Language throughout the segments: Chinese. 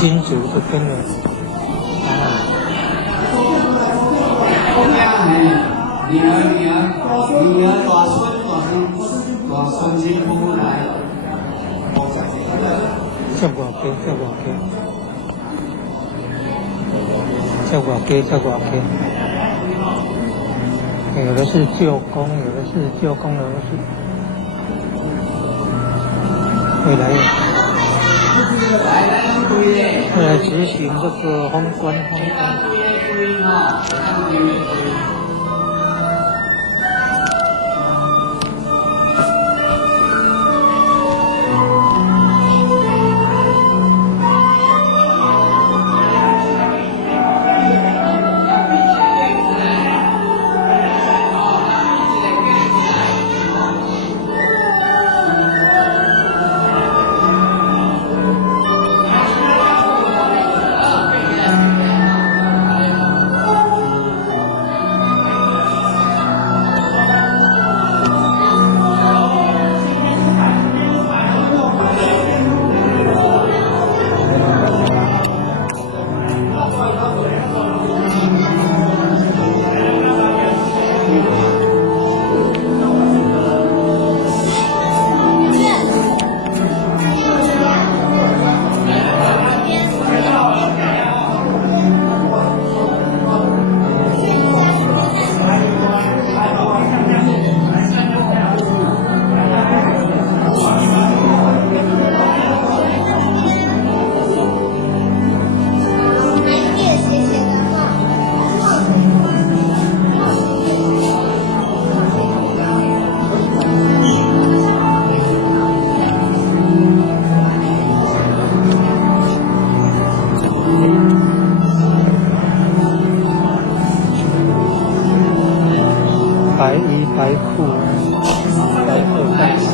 新竹这边的女儿、大孙媳妇来。这外家，有的是舅公，有的是会来执行这个封关。白衣白裤，白裤带丝，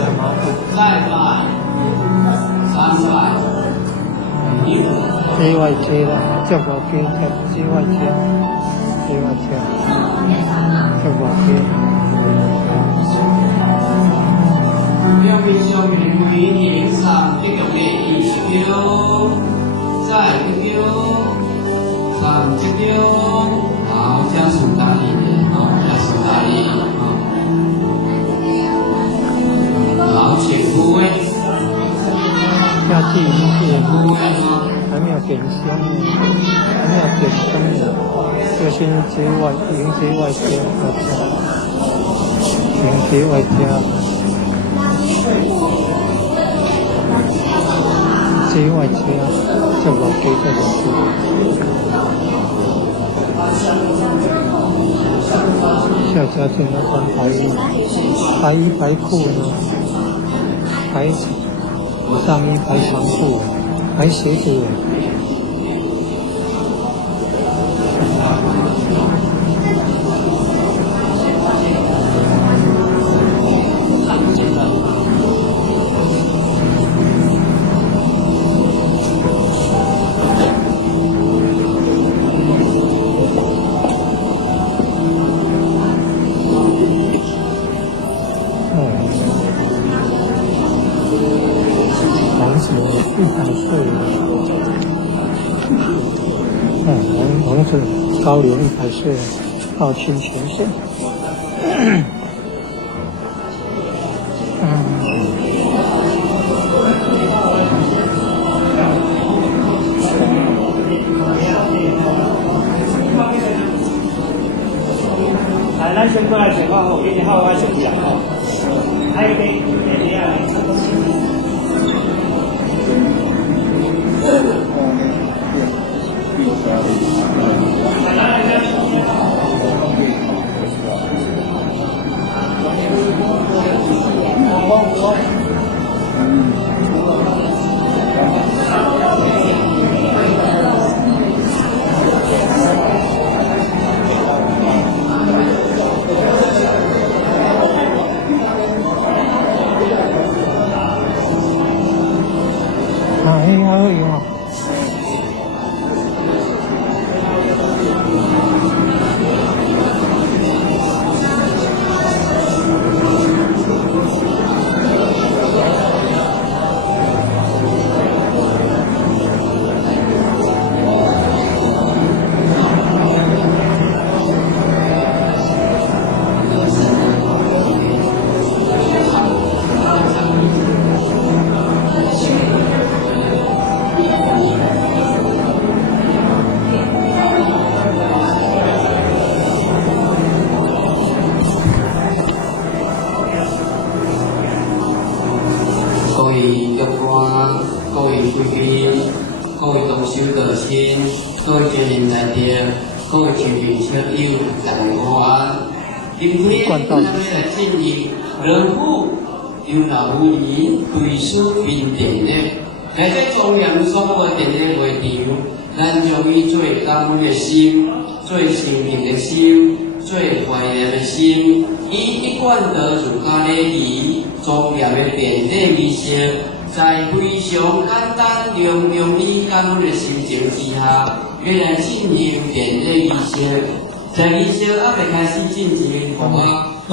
羊毛裤。街外街啦，这外街，街外街，这外街。两位小妹妹脸上这个美秀，再秀，上这个。好，加苏打里的加苏打里好，请诸位。下去还没有点香的，这先是街外家，迎接外家，这老街。下家真的穿白衣白裤呢，白上衣白长裤，白鞋子。王子高龄100岁，到清前线。来，咱先过来情况，我给你号外先讲哦。还有给你啊，还会用啊。林内底，各位亲朋小友大家午安。今天咱要来进行人妇、杨老夫人对书评典礼。在这庄严所有的典礼会场，咱将伊做感恩的心，做生命的心，做怀念的心，以一贯的儒家礼仪、庄严的典礼仪式，在非常简单、用你感恩的心情之下，要来进行典礼仪式。在仪式还未开始进行，我在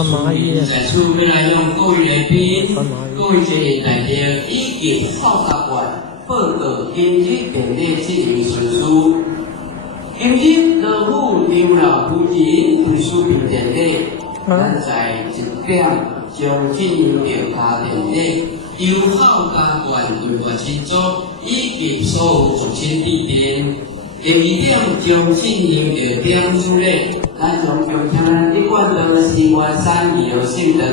此要来向各位来宾、各位节日代表以及少甲官报告今日典礼进行顺序。今日老妇杨老夫人对书评典礼，咱在1点将进行调查典礼，由少甲官对外亲族以及所有族亲地点。第2点将进行着点主礼，咱将请咱一贯的西关山医疗性等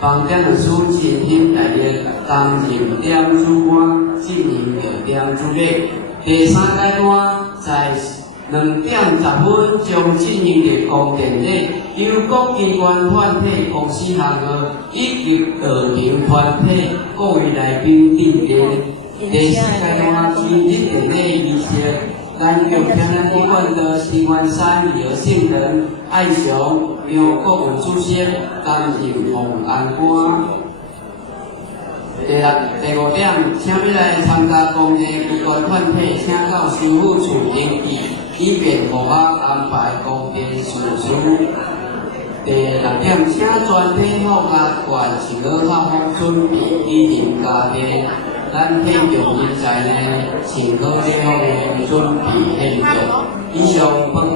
房点的书进行代列担任点主官进行着点主礼。第3阶段在2点10分将进行着公典礼，由各机关团体、公司行业以及个人团体各位来宾莅临。第4阶段今日典礼仪式。咱用咱一贯的西关山医疗性人爱祥由各位主席担任奉安官。第5点，请要来参加公益机关团体，请到师傅处登记，以便互我安排公殿顺序。第6点，请全体好家官请好好准备礼品家庭。咱现场现在呢，请好这方面准备现场，以上报告。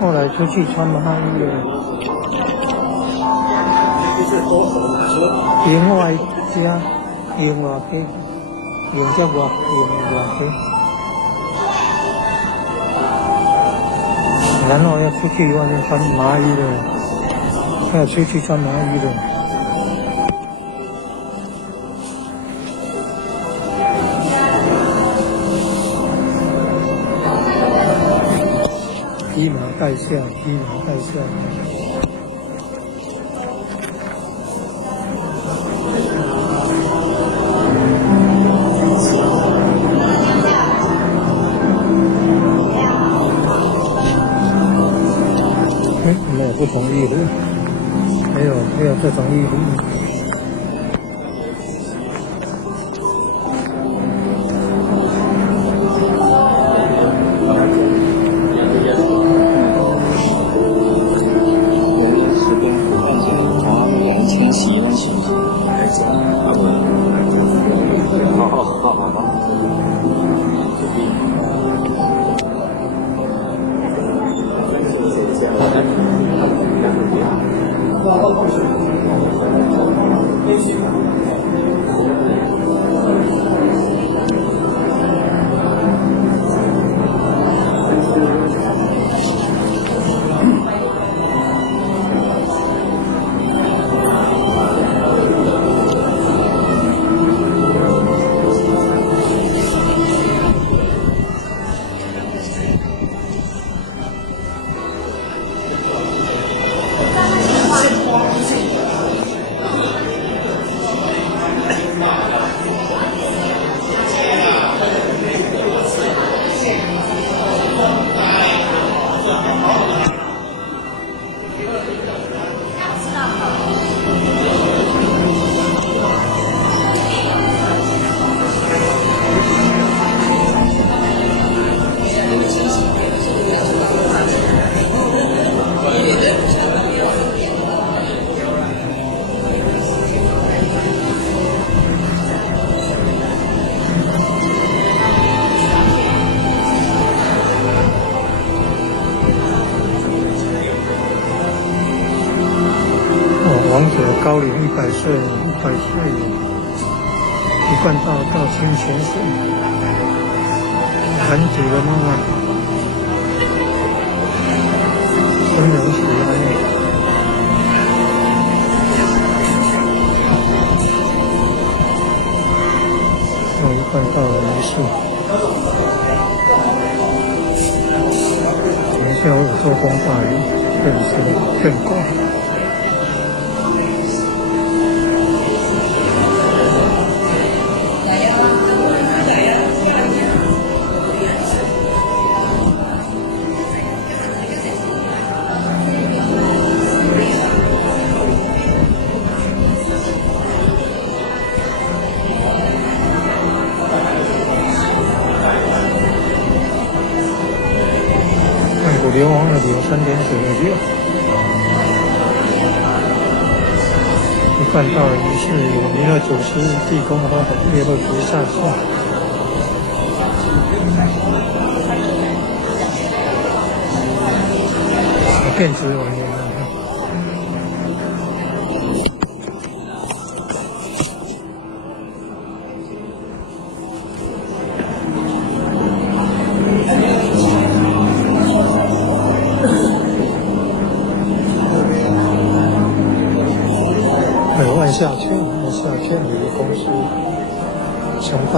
后来出去穿麻衣了，另外加用外批，用这外批，然后要出去外面穿麻衣了，要出去穿麻衣了。披麻戴孝，披麻戴孝。没有不同意的，没有这种衣服。龄100岁，100岁，一贯道清泉水，很久了吗？真人喜欢。一贯道的仪式，等一下我有做工大礼，这里是正宫。流亡的流，3点水的流。一贯道仪式有弥勒祖师、地宫花本、耶勒菩萨像。电子网页。下圈有一个公司承办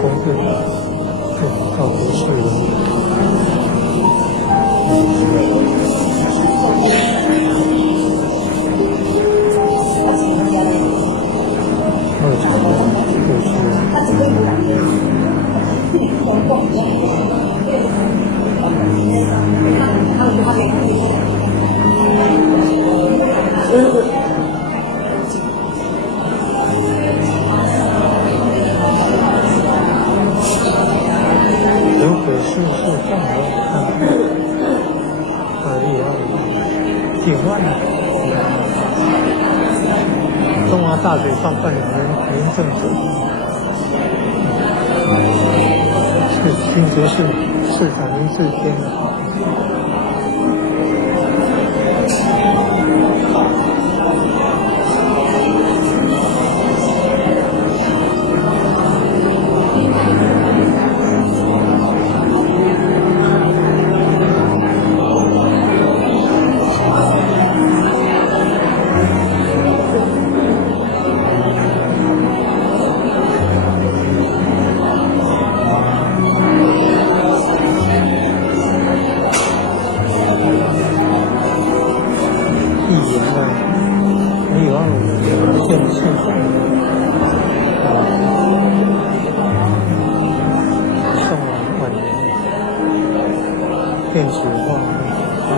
公会到不是人。中华大学创办人林正哲，是新竹市市长林志坚。电子化，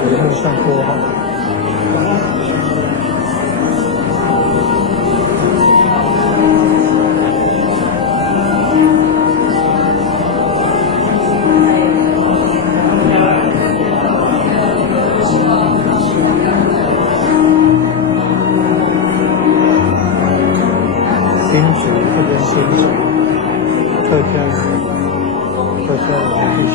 荧幕上拨号。新竹这边新竹，客家人地区。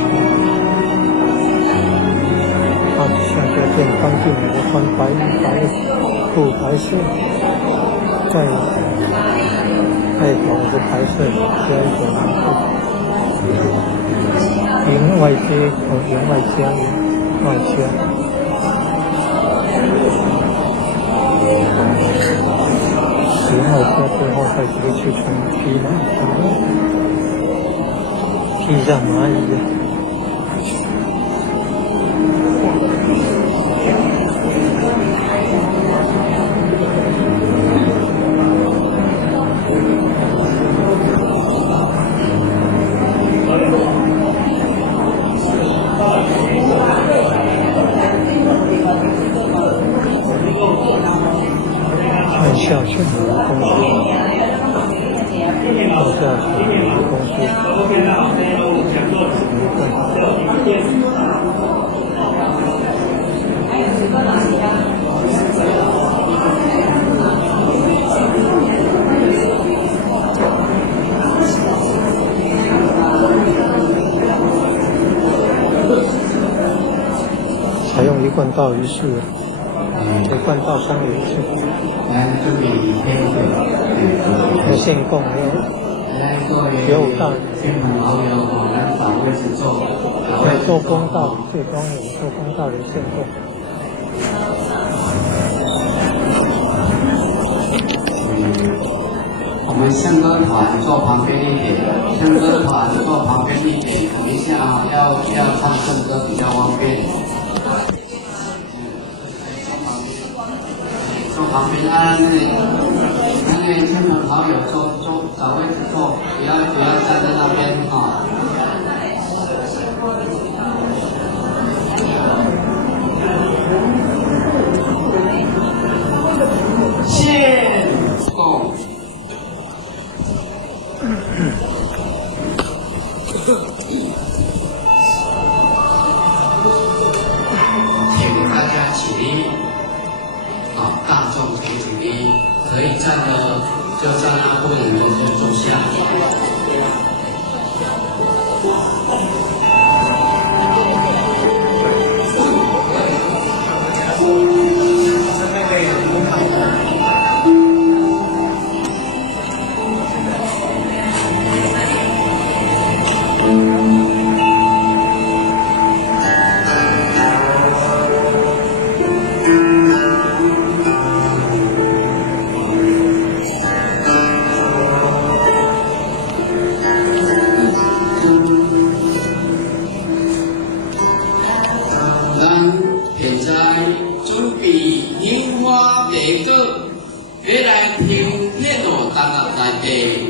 下家店刚进来的穿白布白色，在外头是白色，加一点蓝色。营外街营外家外家。营外家最后再直接去穿披上蚂蚁的。下去的公司，下去的公司，采用一贯道仪式。给灌到香油去。来准备有献供，来各位亲朋好友，我们找位置坐。有做公道，最光有做公道的献供。我们圣歌团坐旁边一点，圣歌团坐旁边一点，等一下要唱圣歌比较方便。坐旁边那亲朋好友找位置坐，不要站在那边啊。献供。请大家起立，大众请起立，可以站的就在那不能就坐下。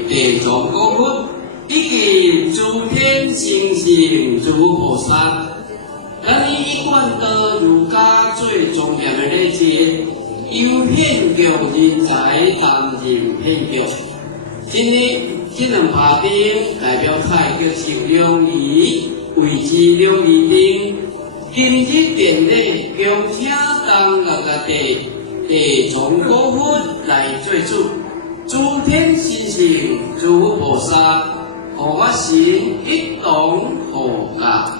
地藏古佛以及诸天星星诸菩萨，咱以一贯的儒家最重要的礼节，由献供人才担任献供。今日这两拍兵代表太极是两仪，位置两仪兵。今日典礼恭请当六个地藏古佛来做主。诸天星星诸菩萨，和我神一同护驾。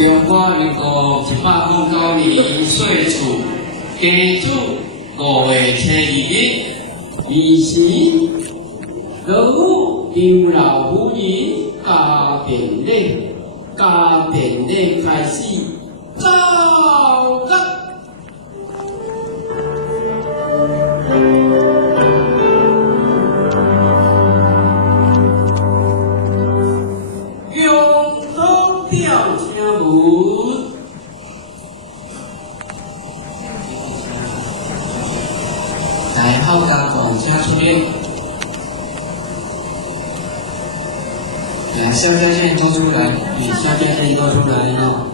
中华民国199年岁次庚子5月初2日，伊时老母张老夫人加典礼开始，造吉。来，好家管家出面，来，肖家线都出来，你肖家线都出来哦。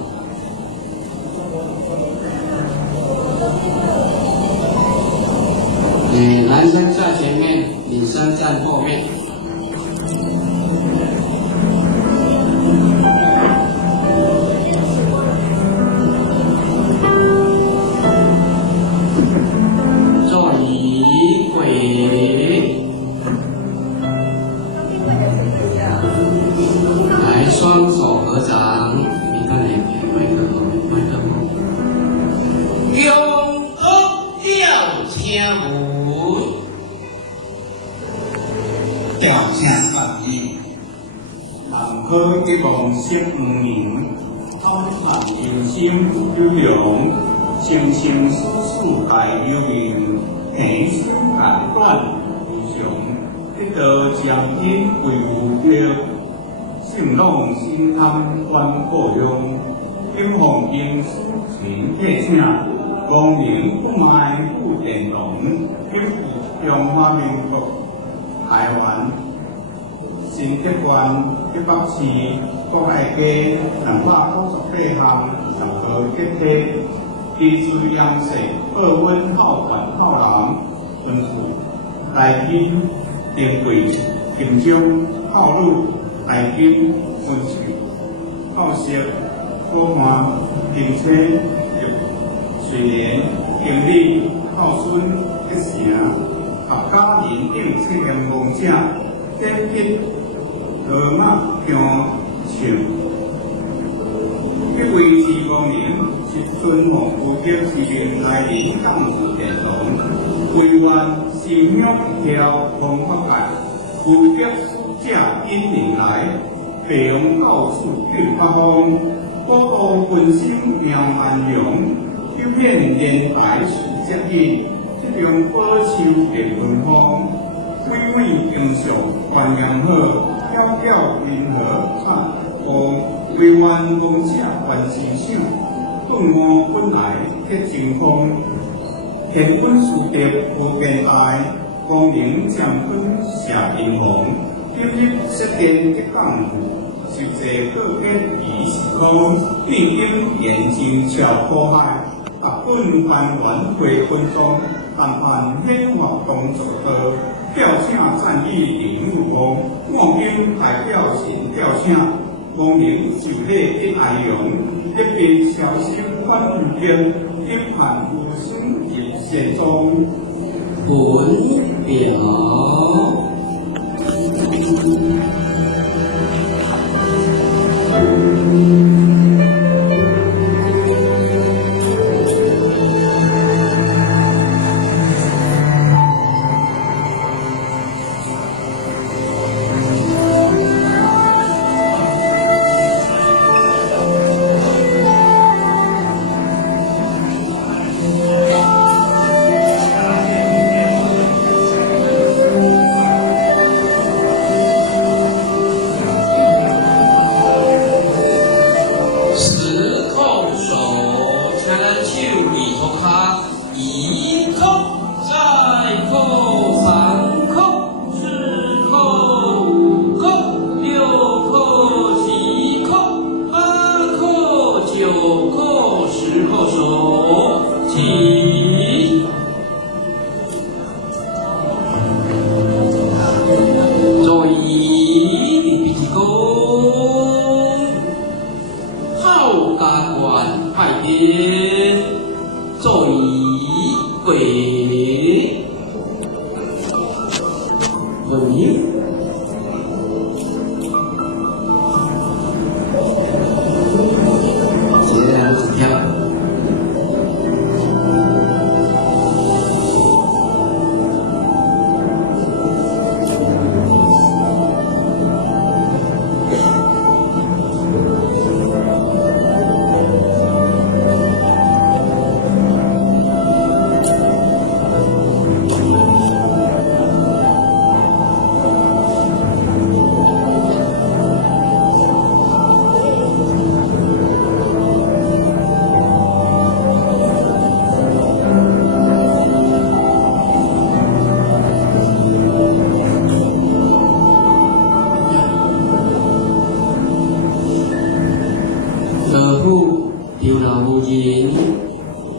好希望新5年，好万有心有良，生生世世大有命，平身简短无常，得道将因为有德，圣朗心堪愿保佑，金凤英书情客请，光明不卖不电动，拥护中华民国台湾。新德县100市国爱街298项任何结体，地区阳性2温号管号人分布来金、丁贵、金钟、号路、来金、分水、号色、火环、金车、水莲、经理、号孙、吉城、合家人等7名亡者，点击罗马乡唱，要维持5年，是尊奉有德之人来临当自殿堂，唯愿信仰一条方法爱，有德使者因人来，平到处救八方，保护群生命安良，救遍连台事接应，这种保守的文风，推美形象传扬好。皎皎银河灿光，为愿亡者还思想，顿悟本来铁正风，天本殊德无边爱，光明将分下银红，今日设殿结港户，实际各结已时空，历经严经超苦海，达本繁源回昆中，但盼显化同作道。吊请赞誉林入风，望经代表神吊请，光明受礼得爱用，一边小心反遇见，一盼无损入善中。本表。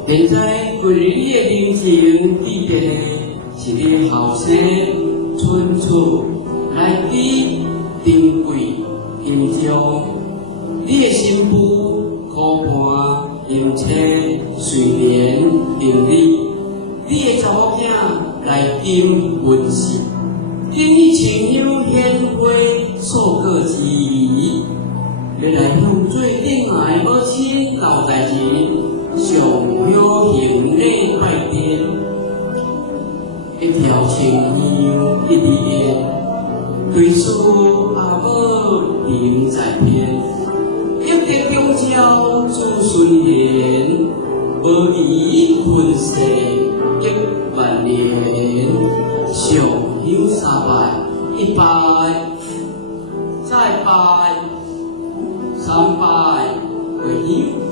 现在规日的人情地地，是你后生春处来比珍贵珍重，你的新妇苦伴迎车随莲定理，你的查某囝来敬温馨，敬你亲友献花错过之意，要来向做恋爱母亲交代志。上表行礼拜殿，一条青衣一支烟，对此阿母仍在拜，1拜，再拜，3拜，回礼。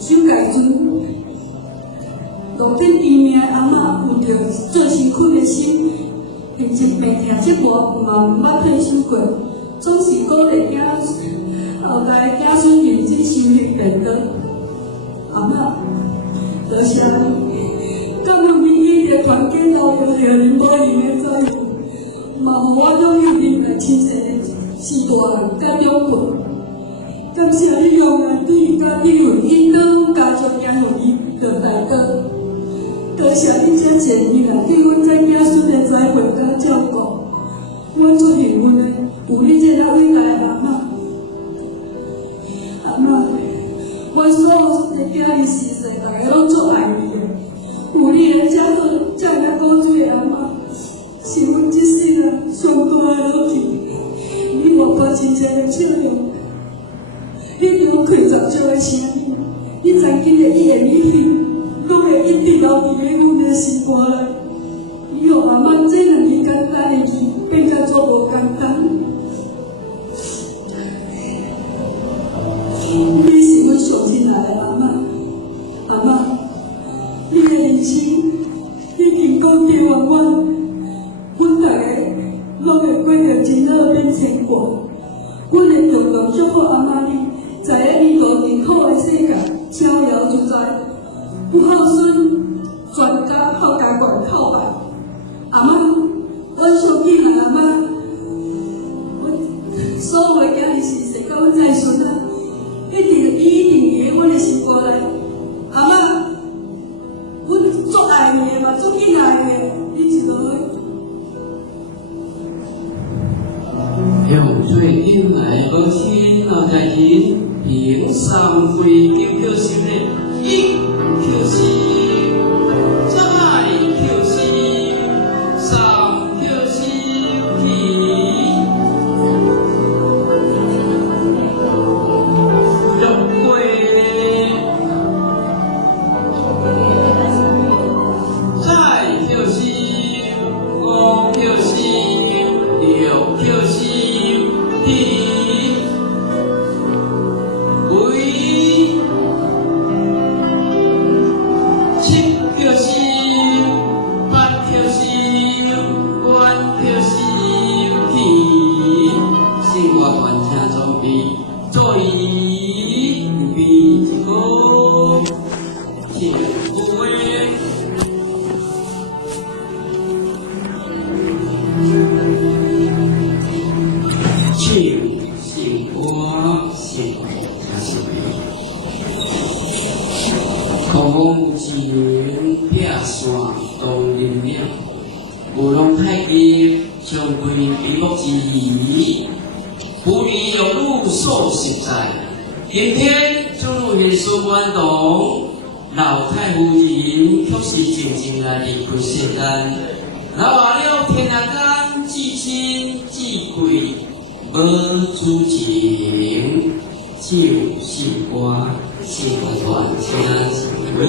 手界船，路顶低命阿嬷有着做辛苦的心，平时白听节目嘛毋捌退休过，总是鼓励后代子孙认真修行变道。阿嬷，多谢你，感恩你一直团结到有着恁无用的作用，嘛互我拥有恁来亲切的示大甲拥抱。感谢你用爱对甲你有引导家族行互伊着大道。多谢你这7年来对阮这子孙的栽培甲照顾，阮足幸运的有你这个伟大的阿嬷。阿嬷，阮所有的囝儿时世，大家拢足爱你的。有你的这么古锥的阿嬷，是阮一世人上大的乐趣。你活泼亲切的笑容，你有开十招的声音，你曾经的伊的米粉。拢会一直留伫咧阮的心肝内。你互阿嬷这2字简单的字，变甲足无简单。你是阮上亲爱的阿嬷，阿嬷，你的人生已经讲得圆满，阮大家拢会过着真好变成果。阮会共同祝福阿嬷你，在你无人好的世界逍遥自在。不孝顺，全家靠家管靠办。阿嬷，阮相信啊，阿嬷，阮所有的囝儿时世，甲阮再孙啊，一定伫阮的心肝内。阿嬷，阮足爱你的嘛，足敬爱你的，你一路用最敬爱母亲后代人平常会救救心的一。救心，再救心，三救心体，六归，再救心，五救心，六救心体。做伊比一个幸福的，幸福幸福才是美。狂风有情，撇线当人了，无浪太急，将归比目之意。夫离有路受实在，今天进入现实运动，老太夫人却是静静来离开世间。老话了，天下间至亲至贵无主情，就是我心愿请是为。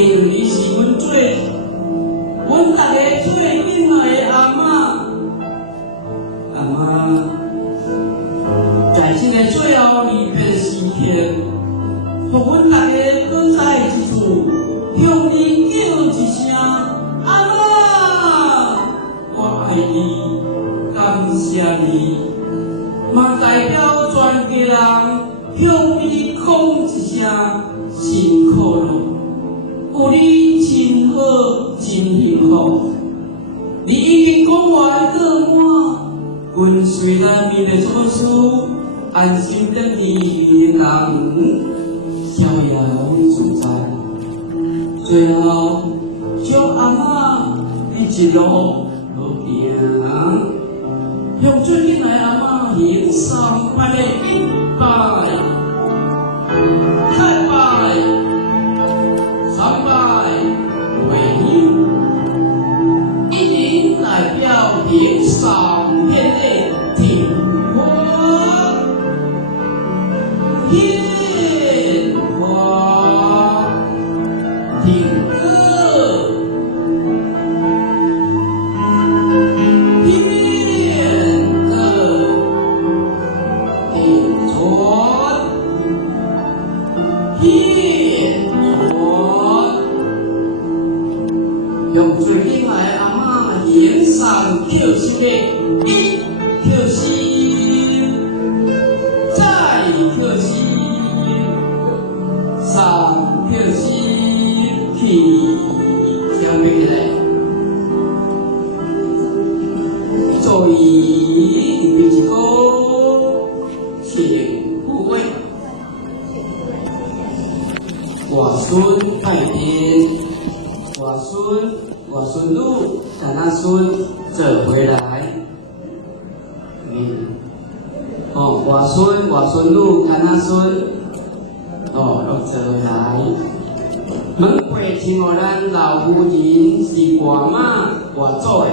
因你是阮做，阮大家做你，感谢你，嘛代表全家人向你讲一声辛苦了，有你真好，真幸福。你已经讲我的过满，阮虽然未来做事，安心在你的人，逍遥自在。最后，祝阿嬷你一路好行，向最近来阿嬷献上拜的100、200、300回应。一人代表天上天的天花，天花，天歌，天歌，天传，天传，用最厉害阿嬷献上跳心的一跳心，再跳心，三跳心，起跳起来，做一第一个请护卫，外孙拜天。我孙女跟咱孙做回来，我孙女跟咱孙，都做回来。门会请我咱老夫人是外妈外祖的。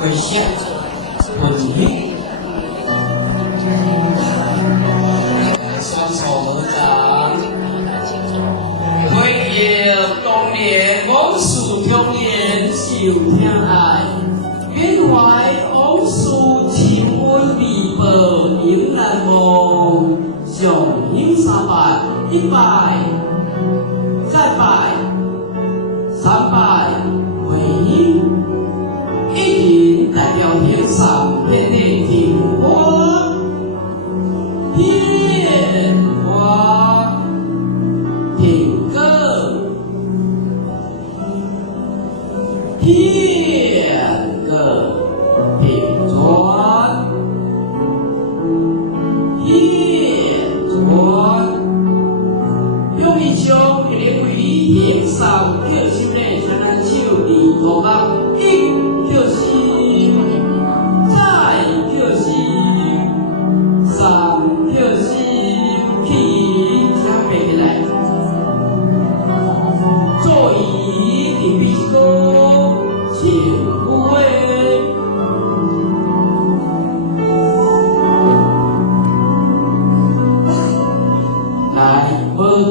回下，回去，双手合掌，回应当年往事中年受疼爱，缅怀往事亲温弥薄迎难忘，上应300、100，再拜300回应。一人代表天上天的天花，天花，天歌，天歌，天传，天传，用一双一个为天上跳心的才能手里头发。跳心，再跳心，三跳心，起跳起来，做一定必歌，请护卫。来，保佑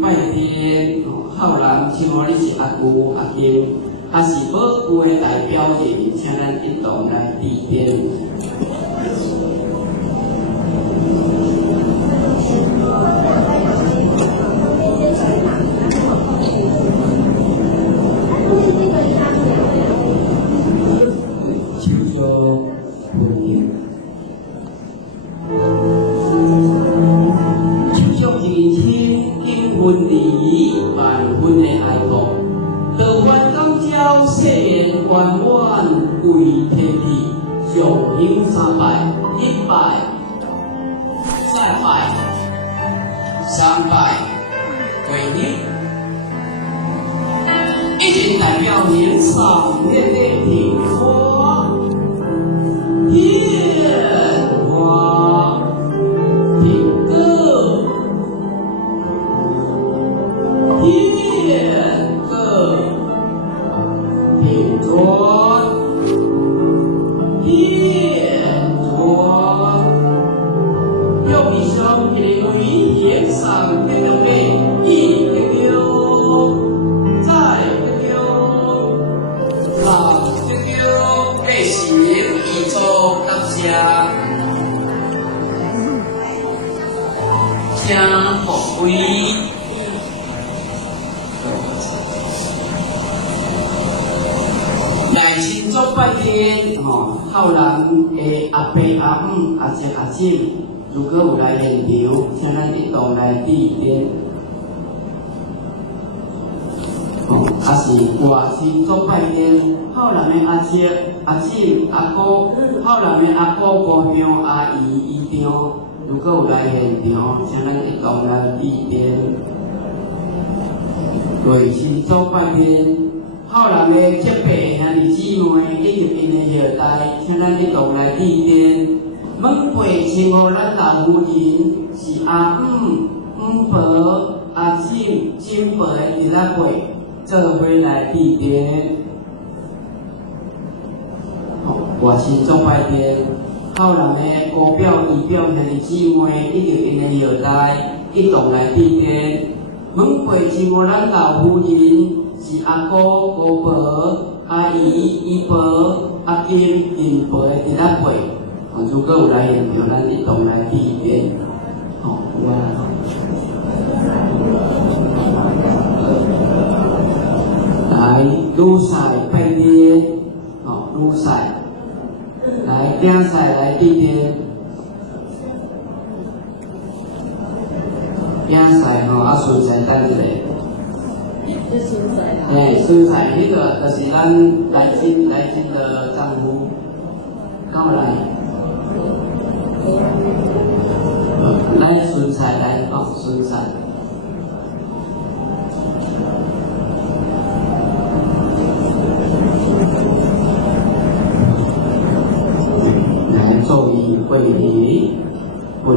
拜天，好人称呼你是阿姑阿舅。还是保护的代表人，请咱一同来致电。手作回应，手作认清因分离万分的爱慕。得愿感召誓言圆满归天地，上应300、100，再拜300回应，一人代表天上天的天花，天花，天歌，天歌。天传，天传，用一双一个为天上天的美，一个丢，再一个丢，三个丢。请各位来亲族拜天浩然的阿伯阿姆阿姐阿姐，如果有来现场，请咱一同来致电。啊是外亲族拜天，浩然的阿姐阿姐阿姑，浩然的阿姑姑兄阿姨姨丈。如果有来现场，请咱一同来致电。为亲族拜天，浩然的结拜兄弟姊妹以及因的后代，请咱一同来致电。问辈称呼咱老夫人是阿姆、姆婆、阿婶、婶婆的第六辈，做伙来致电。外亲族拜天。浩然的姑表、姨表兄弟姊妹以及因的后代一同来致电。问辈称呼咱老夫人是阿姑、姑婆、阿姨、姨婆、阿金、姨婆的第六辈。如果有来现场，咱一同来致电。来，女婿拜天，女婿。来，竞赛来致电，竞赛啊，顺赛等一下。顺赛迄个就是咱来信的丈夫，跟我来。来顺赛来顺赛。作为会议会议，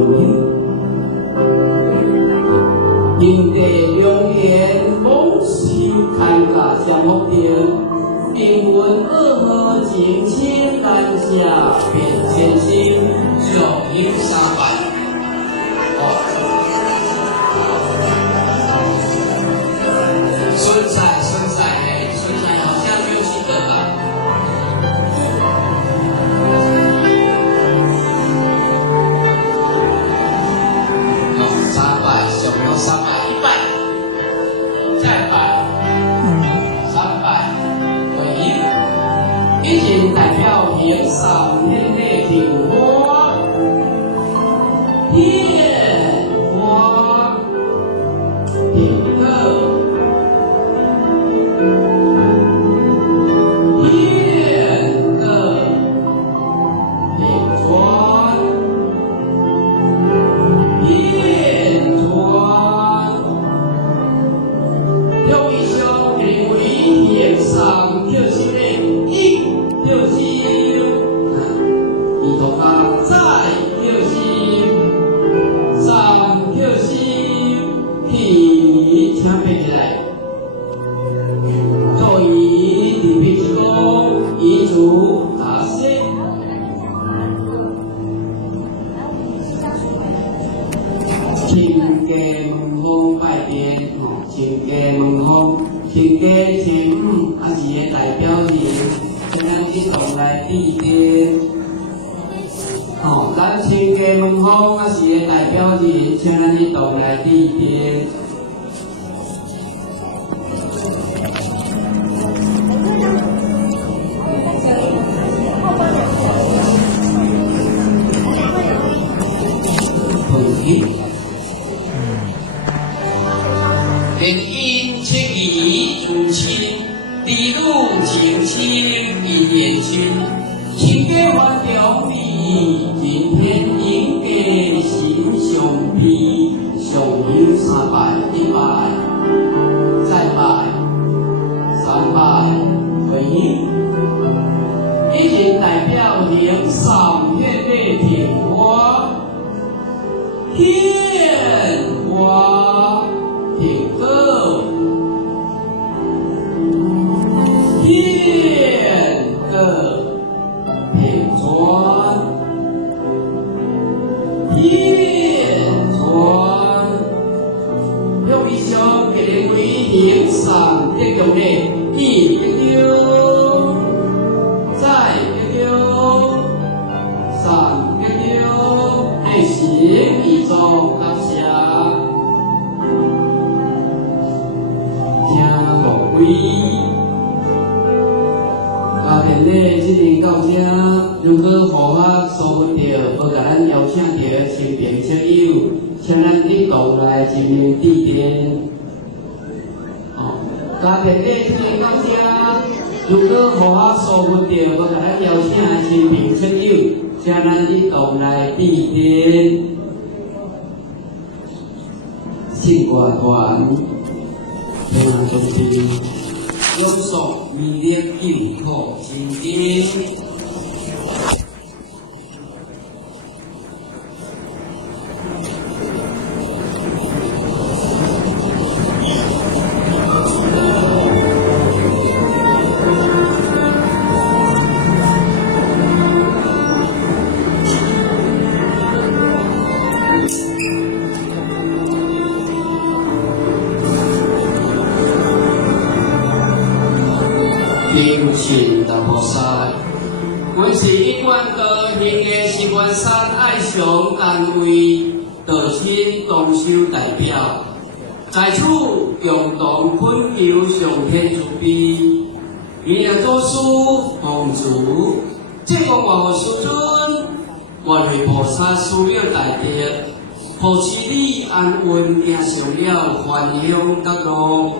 因地良言，广受参加项目的，并闻二号情亲难下变千心，上应3万。顺赛好像没有记得吧？300，再100，300，已经代表行上天的甜花，甜花，甜歌，甜歌，甜川，甜川。有一项名为天上跳心的一跳心，一头发再跳心，3跳心，起，请背起来。作为地皮之功，遗嘱大师。亲家问候拜殿，亲家问候，亲家前还是个代表人，请咱一同来致电。咱亲家问候还是个代表人，请咱一同来致电。连因切义如亲，地路情亲因缘亲，亲家还着你，今天应家心相比，上应300、100，再100、300，回应，已经代表行上天的甜花，甜花。甜歌，甜歌，甜川，甜川，有一项给为行上得用的一丢丢，再丢丢，3亲朋戚友，请咱一同来一面致电。家庭的听到这，如果互我疏忽到，我甲咱邀请亲朋戚友，请咱一同来致电。信歌团，平安中心，朗诵美丽救苦心经。敬请大菩萨，阮是一贯道行的是关山爱上单位道亲同修代表，在此共同恳求上天慈悲，弥勒祖师皇祖，这个万佛师尊，愿为菩萨需要大德，护持你安稳行上了梵香得路。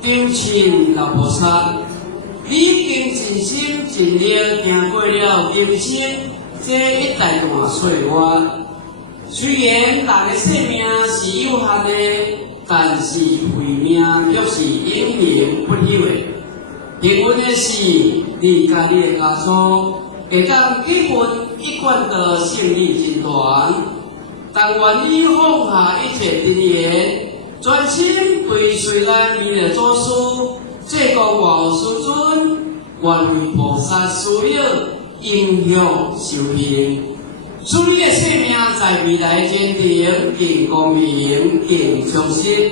敬请大菩萨。你已经尽心尽力行过了人生这一大段岁月，虽然人的生命是有限的，但是慧命却是永恒不朽的。幸运的是，你甲你的家属会当结婚一贯的胜利集团，但愿意放下一切尘缘，专心归随咱弥勒祖师。这个王师尊，愿为菩萨需要影响修行，使你的生命在未来前程更光明、更充实，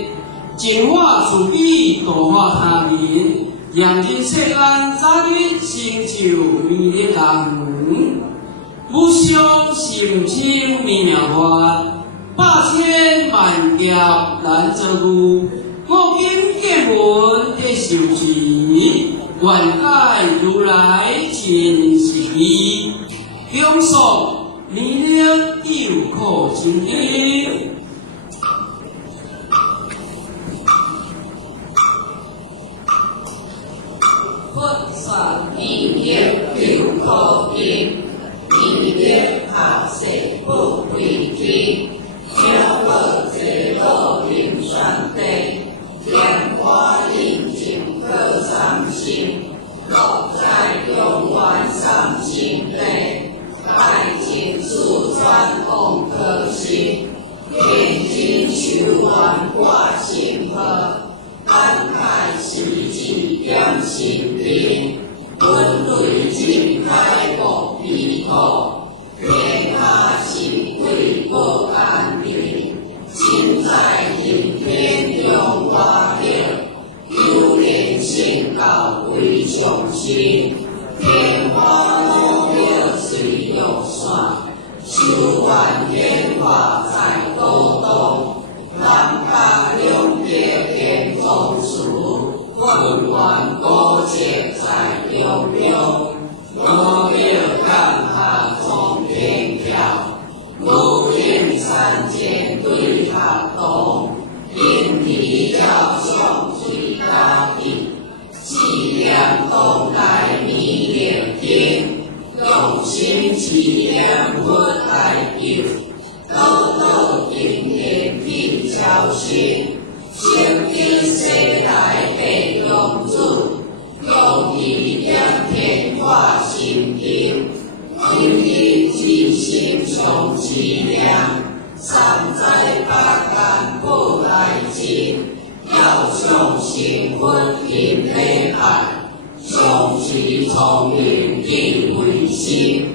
净化自己，度化他人，让人世间早日成就弥勒人。无上心清微妙法，百千万劫难遭遇。我今见闻的受持，愿解如来真实义，永诵弥勒救苦心经。佛说弥勒救苦经，弥勒下世不归天，妙法皆道应宣地。莲花应尽可上心，落在永远上心地，拜尽四川往可心，天经修愿挂心河，安泰时节点心灵，本类尽开莫疲苦，天下心贵不安定，心在人天中华了，有灵性高贵上心，天花路了随用线，修愿天化在高东，南北两地天中树，混元高洁在中中，我了干下从天桥，无影山间对合动。因地教上最高义，纪念当代弥勒经，用心纪念佛代表，道道经典必超心，成就世代的宗主，用意点天化心经，因地之心上质量。三在八干不来尽，要上心佛听礼拜，上智聪明智慧心，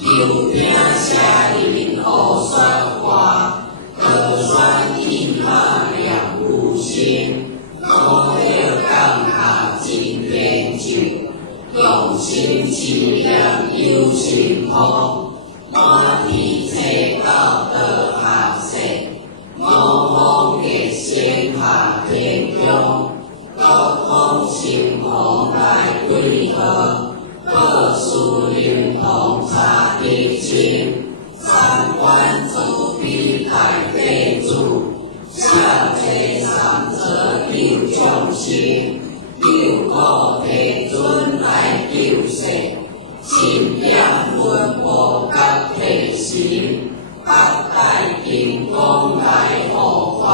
有听写人好说话，得选以下两无心，我了降下真天就，用心质量有心通。满地切到得下世，我方的先下天中，各方心红来对合，各属灵同差的情，关注比太地主，下济三者救众生，救苦提尊来救世，信仰文化甲提升，八大金刚来护法，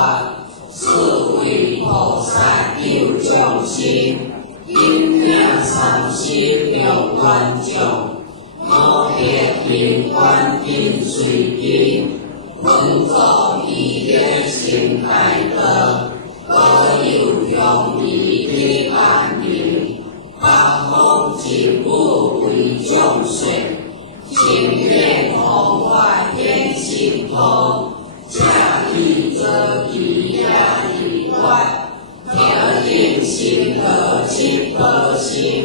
四位菩萨救众生，因命三世了观众。我别平观音随经，本作义业成大德，可有容易的安宁，八方尽不为众生，情愿红花天心通，恰遇则比呀以外，条件心得七颗心。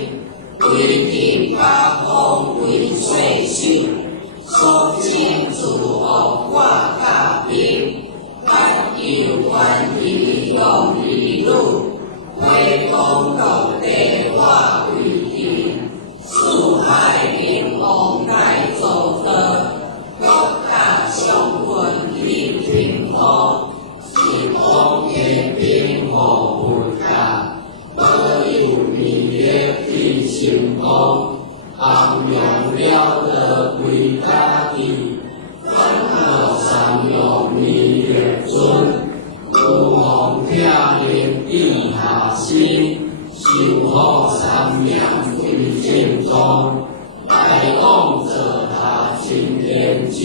规定八方为岁数，所见诸恶挂大兵，万有万义用一路，为公道地化为定，四海灵王来做得，国家相混理平衡，是方天平和国家。可有弥业的成功，昂扬了的归大地，分了三用弥业尊，有望听令地下心，修好三样归正宗，大讲者他亲研究，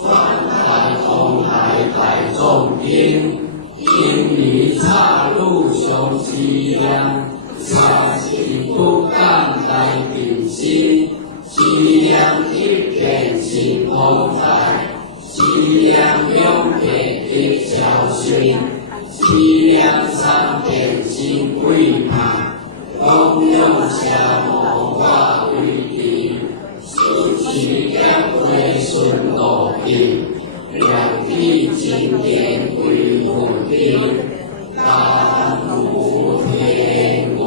反派同台大众听。因你岔路上质量，才是不敢来定心。质量一片是空在，质量永远的教训，质量三片心归旁，公用下无法为敌，质量会顺路的。两地经典归我定，当无天官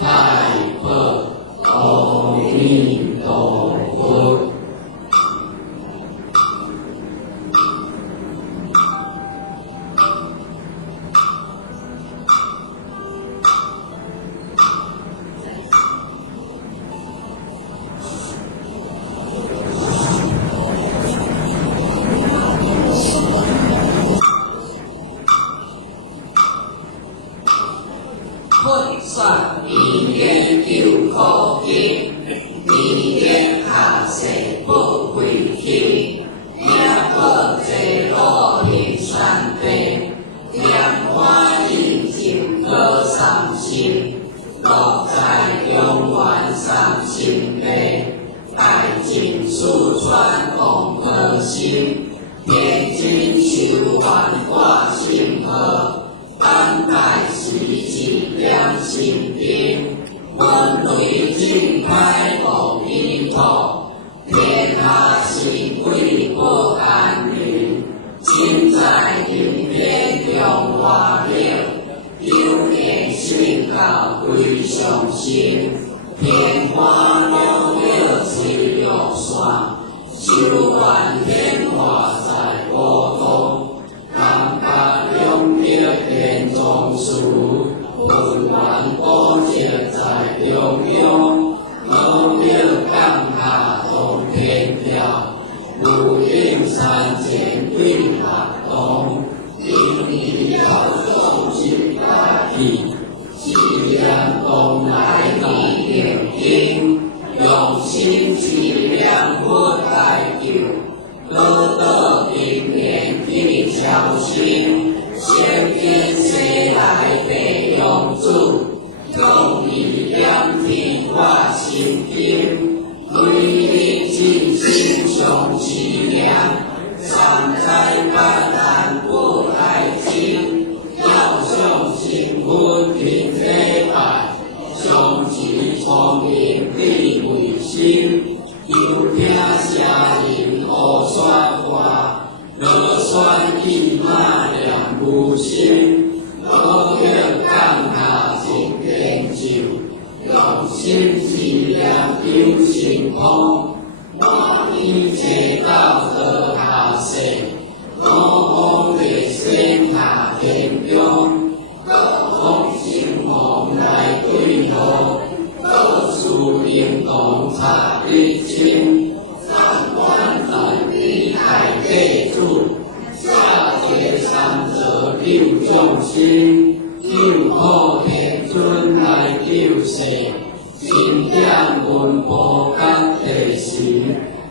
太破，阿弥陀佛。本算因缘救苦经，因缘下世不归天，命破济罗行三悲，莲花印净可上心，落在永远上心悲，大尽速传功德心，天津修完挂心河。当代时节良心定，温雷尽开无依托，天下心归不安宁，今在人天中华了，有缘信道归上心，天花了了水流爽，修完天花在波动。当把永别天中树，本完波结在永永，目标刚下同天条，无影山前归华东，因你要众生大地，既然东来的平定，用心质量不改丢。得得平年的小心，先天谁来被用主？用力量体化心经，为力尽心胸气量，常在万难不来经，要相信稳定飞败，雄起聪明的卫星。有听下人好说话，乐酸意马良无心，乐乐刚下情天就，用心质量有心空，我一切道德。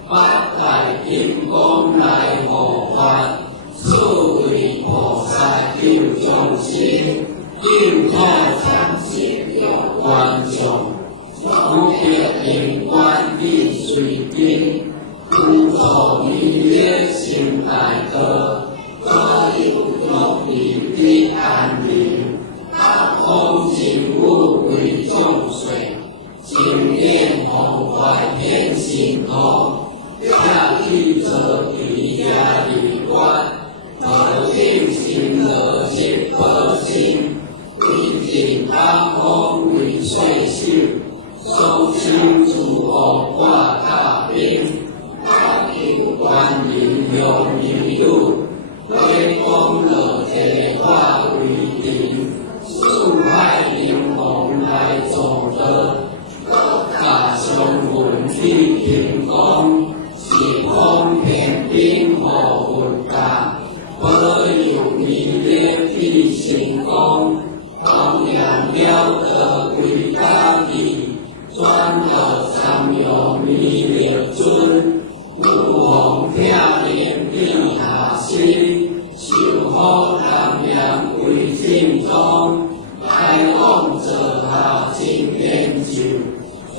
八大金刚来护法，此为菩萨救众生，救苦众生有观众，无别因观地随经，故作弥勒心大德，所有乐利的安宁，空尽无为众水，经念弘法天心通。下地则地下地观，得定心得心得心，为尽当空为水秀，受清诸恶化大兵，大有观音用名路，为公乐界化为定，速派灵红来走德，大雄文体平公。是空天兵护佛家，保佑弥勒的成功，弘扬了得归家己，转到三有弥勒尊，有红天灵的下心，守护南阳归正宗，开往者下真研究，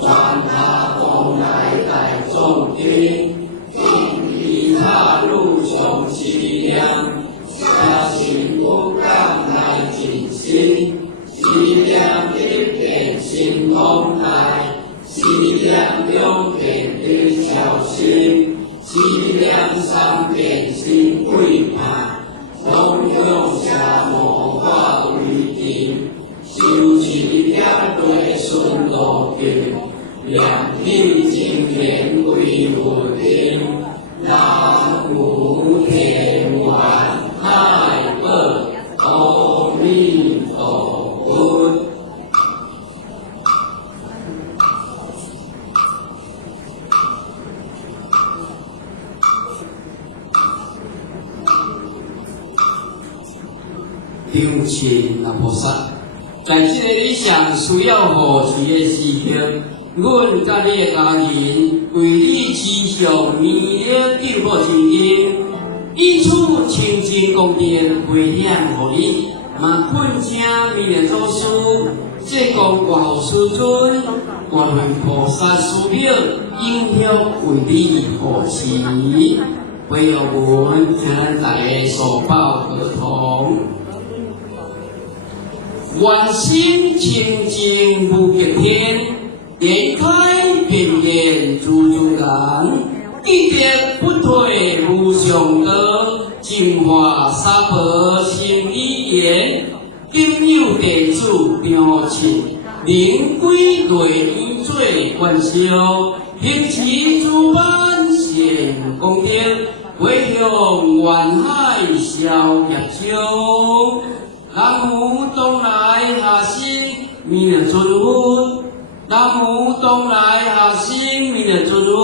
传他风来大众听。踏入从西凉，下心不敢来尽心，西凉一片心通来，西凉两片的小心，西凉三片心归盼，拢用下魔化为定，修持点对顺路径，两地经验归无定。南无天王太白阿弥陀佛。有情阿菩萨，在这个你上需要护持的时刻，阮甲你的家人为你持上弥勒救苦真经，以此清净功德回向予你，嘛恳请弥勒祖师这功外后师尊，我为菩萨师表应许为你护持，唯有阮向咱大家所报合同。愿心清净无极天，眼开平言诸诸然，一点不退无上德，净化三宝心语言，今有地主标签，灵归对于最观修，平齐诸般显功德，回向愿海消业障。南无东来下心弥勒尊佛，南无东来下心弥勒尊佛，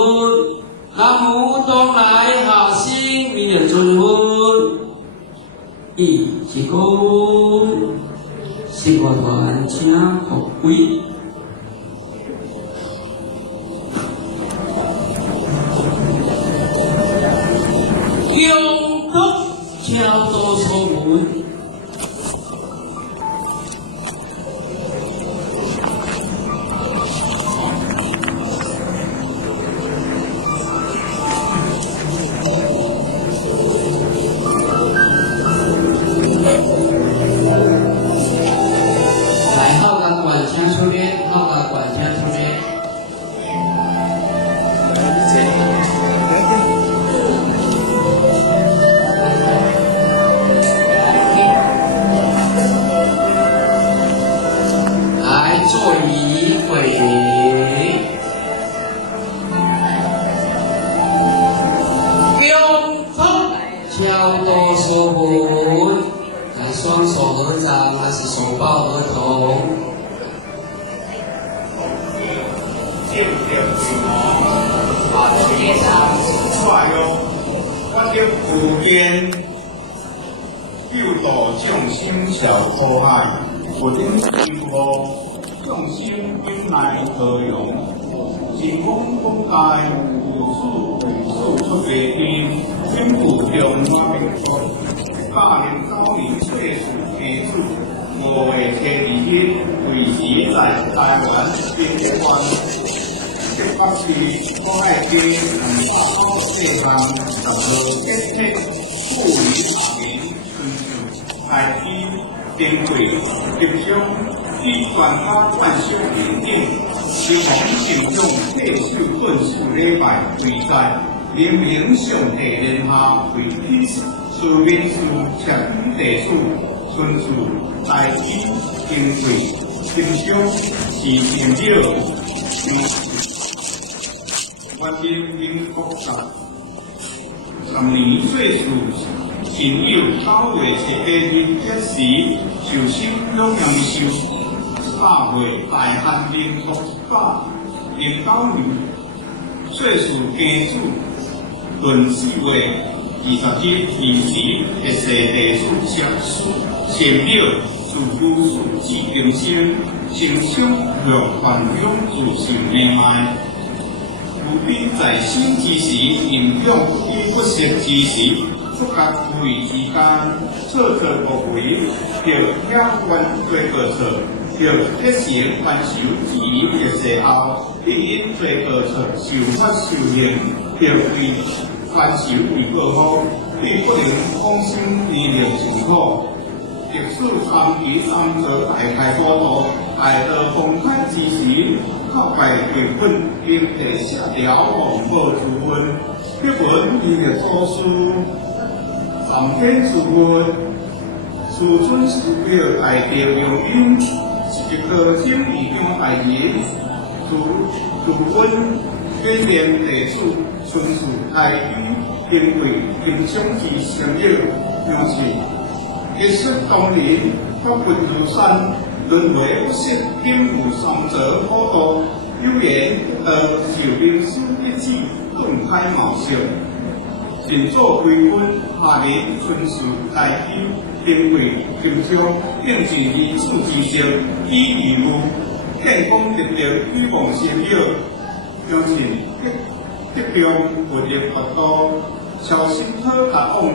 南无东来下心弥勒尊佛。一是讲，释迦团请复归。用德敲多所门。来何用？清风风盖，无处为地天，政府中华民国109年岁数基础5月7日，为时在台湾新北湾北北市国爱街294巷10号建设富裕下面村上台基丁贵集中以全家灌输认定，希望信众退休遵守礼拜为在人民上帝联合会体司民事协地主村主台基丁贵集中是代表我人民国家3年岁数仅有9月7日这时受信仰阳寿。3月大汉民国109年岁数基础，闰4月20日离时，特设地主设施先表自古事至今生，成长若繁荣自受命脉。有比在生之时影响不依不息之时，不甲位之间错错误为，着了关罪过错。着铁成还手治疗特赦后，必因罪过错受法受刑，着为还手未过好，必不能放心医疗情况。即使长期三者大开高度，大道风开之时，靠败对本，应地下了防保自问，必闻伊的所思，三天自问，自尊是表大道用因。一颗心已经大业，自阮每年地主村事台基经贵经商之成友，表示结束当年发掘如山，轮回不息，天赋三者可度，有缘受领事一指顿开茅舍，尽做归君下年村事台基。经贵经商，应是以此之性，以义务建功立德，举奉先友，相信德中活力达到，超心好达往，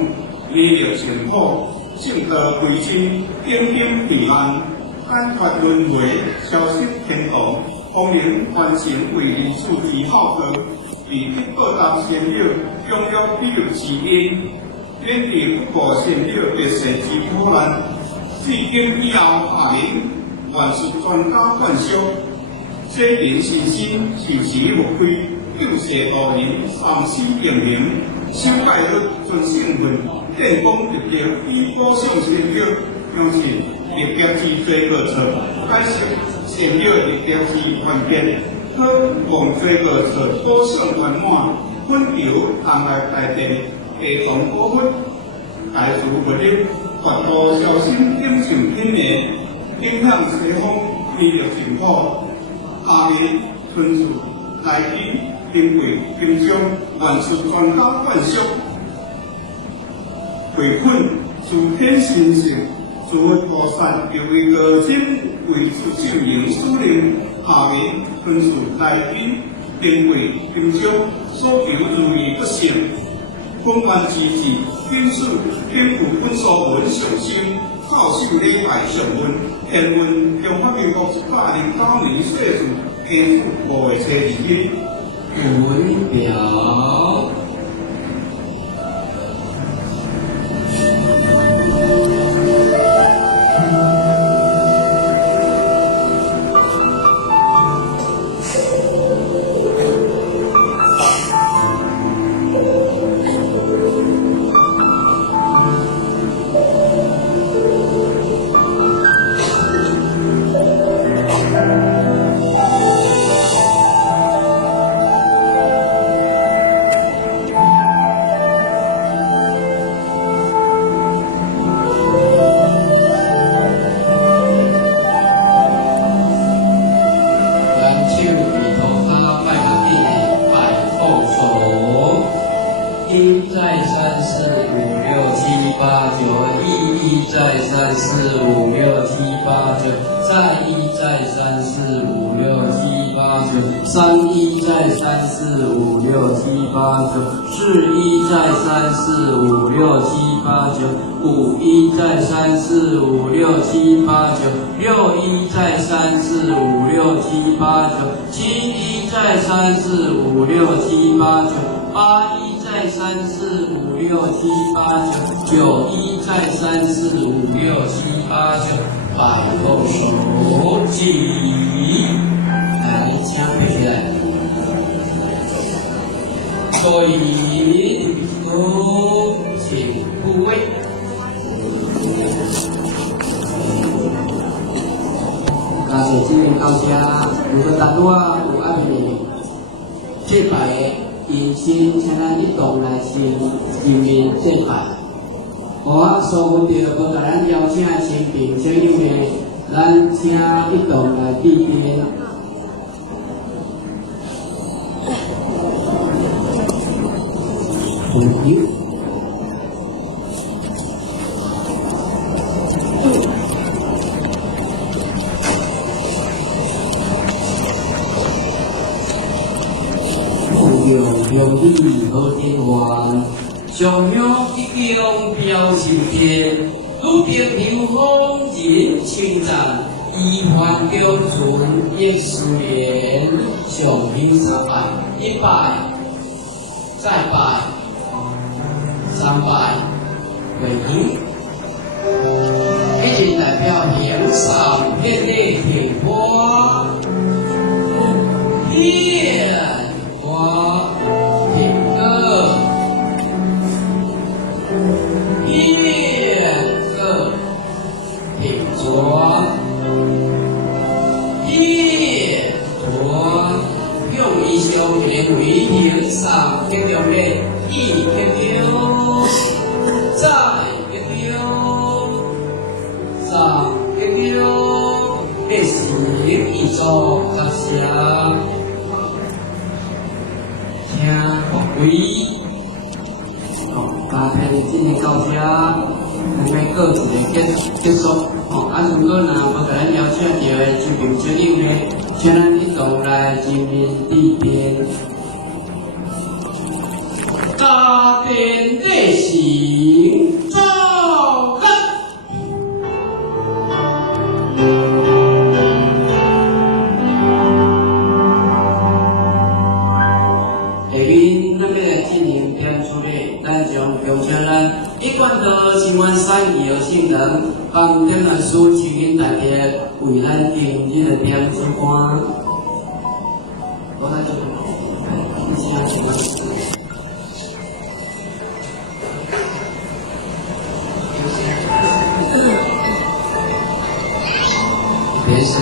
医疗全好，圣道归真，平平平安，解脱轮回，消失天堂，方能完成为历史之好课，以得报答先友，拥有庇佑之恩。免治不顾先友别世之苦难，至今以后下年愿是全家灌输，洗人信心，时时无亏，救世度人，三世平衡，修戒律，遵圣训，建功立德，以保障先友，相信立德之罪过错，解释先友立德之完变，好望罪过错保障圆满，分由当来大地。地同果分，大事不力，佛道小心应承天命，影响西方医疗情况。下面村事台基经贵经商，愿是全家灌输，回困自天心性，诸菩萨又为个真为此救营司令。下面村事台基经贵经商，所求如意不成。公安之治，因此天父本所文上升，靠受礼拜上文，天文中华民国109年岁数基础5月7日。文表。31再3、4、5、6、7、8、9，4、1再3、4、5、6、7、8、9， 5、1再3、4、5、6、7、8、9， 6、1再3、4、5、6、7、8、9， 7、1再3、4、5、6、7、8、9， 8、1再3、4、5、6、7、8、9， 9、1再3、4、5、6、7、8、9，摆后手起。来，请背起来。所以，都请部位。感谢今天到家，如果大多有阿弥，这摆迎亲，请咱一同来行人民这摆。我所有的要甲咱邀请亲朋亲友们，咱请一同来避边。用力和电话，上香一经表心贴，路边流风人称赞，依凡叫存亦思念，上香3拜，1拜，再拜，3拜，回应，一代表向上遍地挺花，遍花。上结着咧，一结着，再结着，上结着，咧是一座合声，听各位，大家今天到这，咱们各自的结束。如果若无甲咱邀请到的亲朋亲友呢，请咱一同来前面地边。大殿内行，照看。下面咱要来进行点出咧，咱将共请咱一贯道新湾山义和圣人，帮点咱书请因大家为咱今日的点出歌。我来做，你请。别生。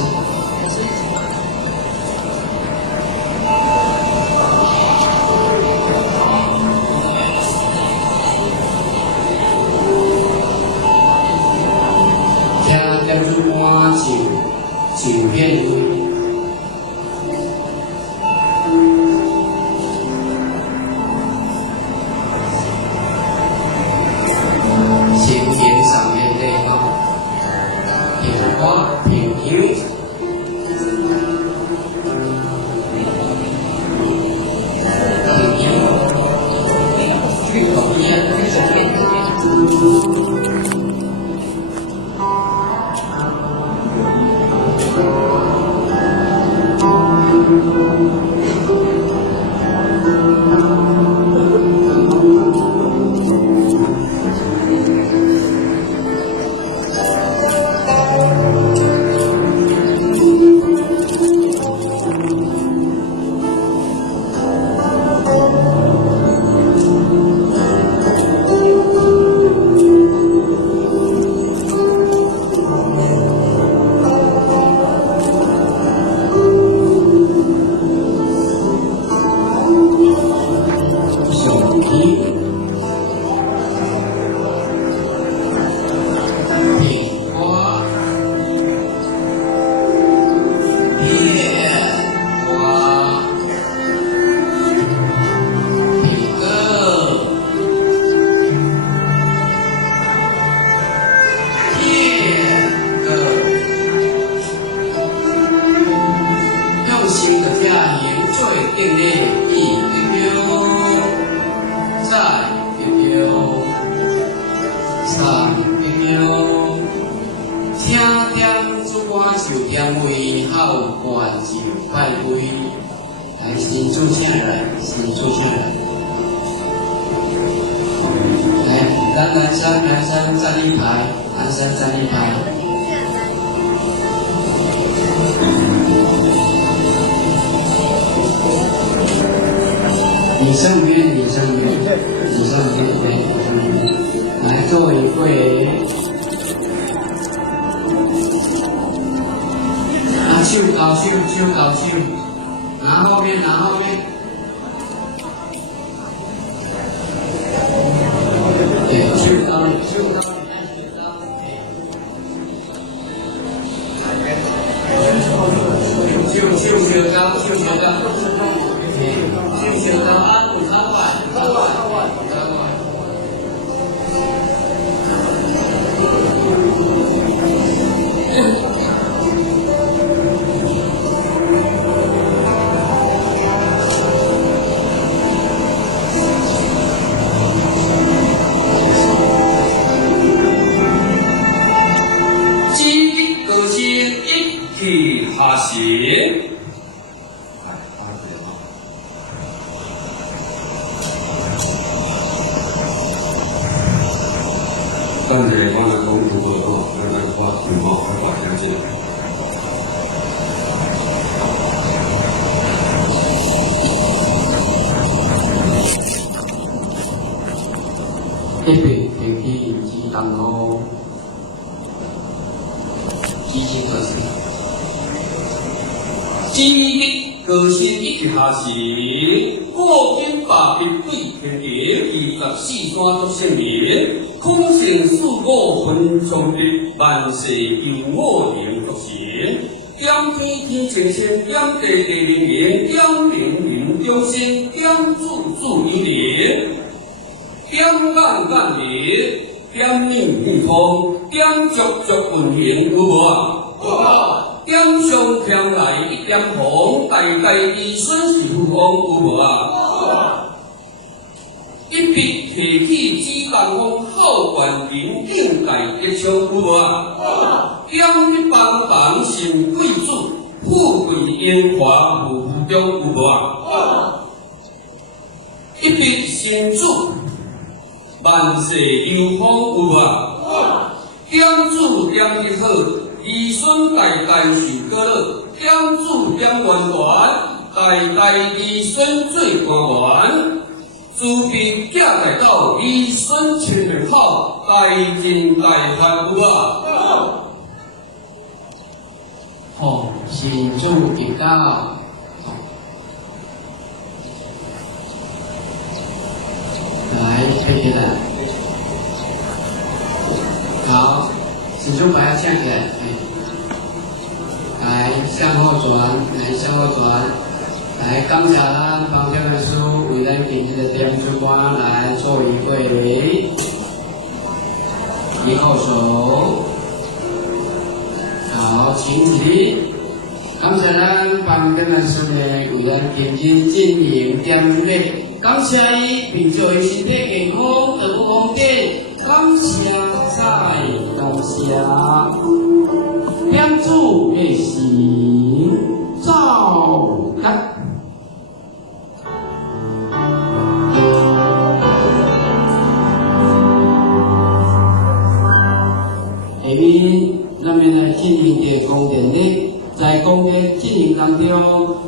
将点出歌请遍位。请点上面这个品花品油。到观就拜归，来先坐下来，先坐下来。来，当男生站一排，男生站一排。女生约，来座位会。手高手，拿后面，对，手高，下行。但是我们公主的那个话题嘛，我相信。一边天气是当路，基金可是。知识高深一直下行，古今法律对天庭24山作圣明，空性四果分创立，万世由我灵作成。点天天正仙，点地地灵灵，点灵灵中心，点注注灵灵，点眼眼灵，点命命通，点足足运行有无啊？点上天来一点红，代代儿孙是富翁有无啊？一笔提起指万方，好冠名应大吉祥有无啊？点一帮帮成贵子，富贵荣华富富中有无啊？一笔成主，万世有风有无啊？点子点得好。儿孙代代受过乐，点子点圆圆，代代儿孙做官员。自必囝代到，儿孙亲人好，代人代发有啊？好，神主一到。来，配起来。好，神主把它站起来。来向后转，来，刚才旁边的书为咱平时的点烛光来做一跪，一后手，好，请起。刚才咱旁边的书呢为咱平时进行点礼，感谢伊，并祝伊身体健康，得方便，感谢再感谢。点主内心照干。下面咱们来进行的宫殿礼，在宫殿进行当中，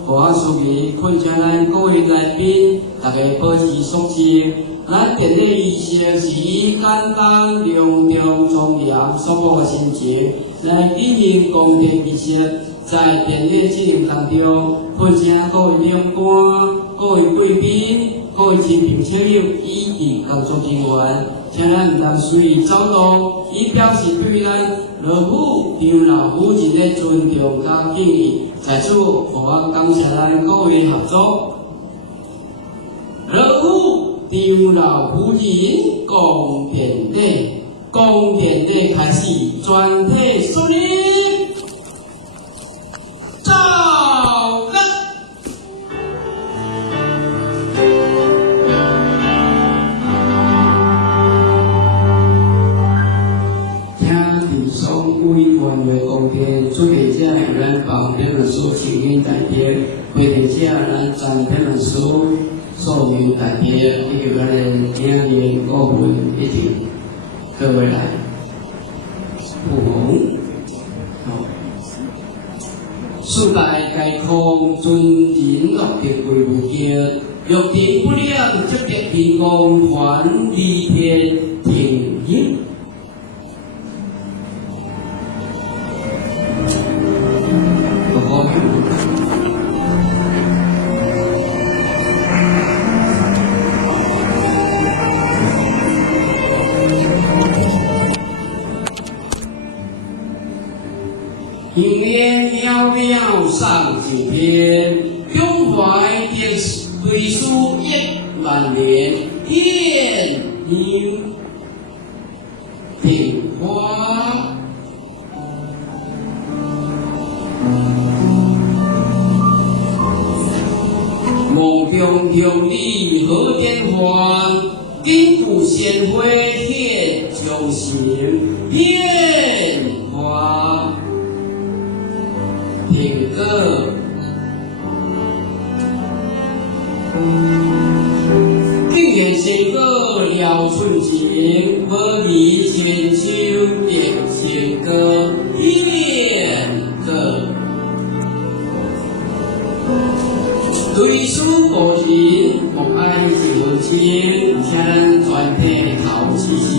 我属于恳请咱各位来宾，大家保持肃静。咱典礼仪式是以简单、隆重、庄严、肃穆的心情来进行宫殿仪式。在典礼进行当中，恳请各位长官、各位贵宾、各位亲朋戚友以及工作人员，请咱唔当随意走动，以表示对咱老母、张老夫人的尊重甲敬意。在此，我感谢咱各位合作。老母。张老夫人宫殿礼，宫殿礼开始，全体肃立，照干。听地上为官员宫殿准备者，咱旁边的书今日各位一起，各位来护红。世界皆空尊人乐定为无极，欲定不了，则得天光还离天停业。迎面袅袅上九天，胸怀天对书一万年，天牛品花。梦中乡里贺典欢，金谷鲜花献将行，献花。听歌，定言新歌了春情，无离千秋变新歌，演歌。对书故人，莫爱是温情，请咱全体头一时。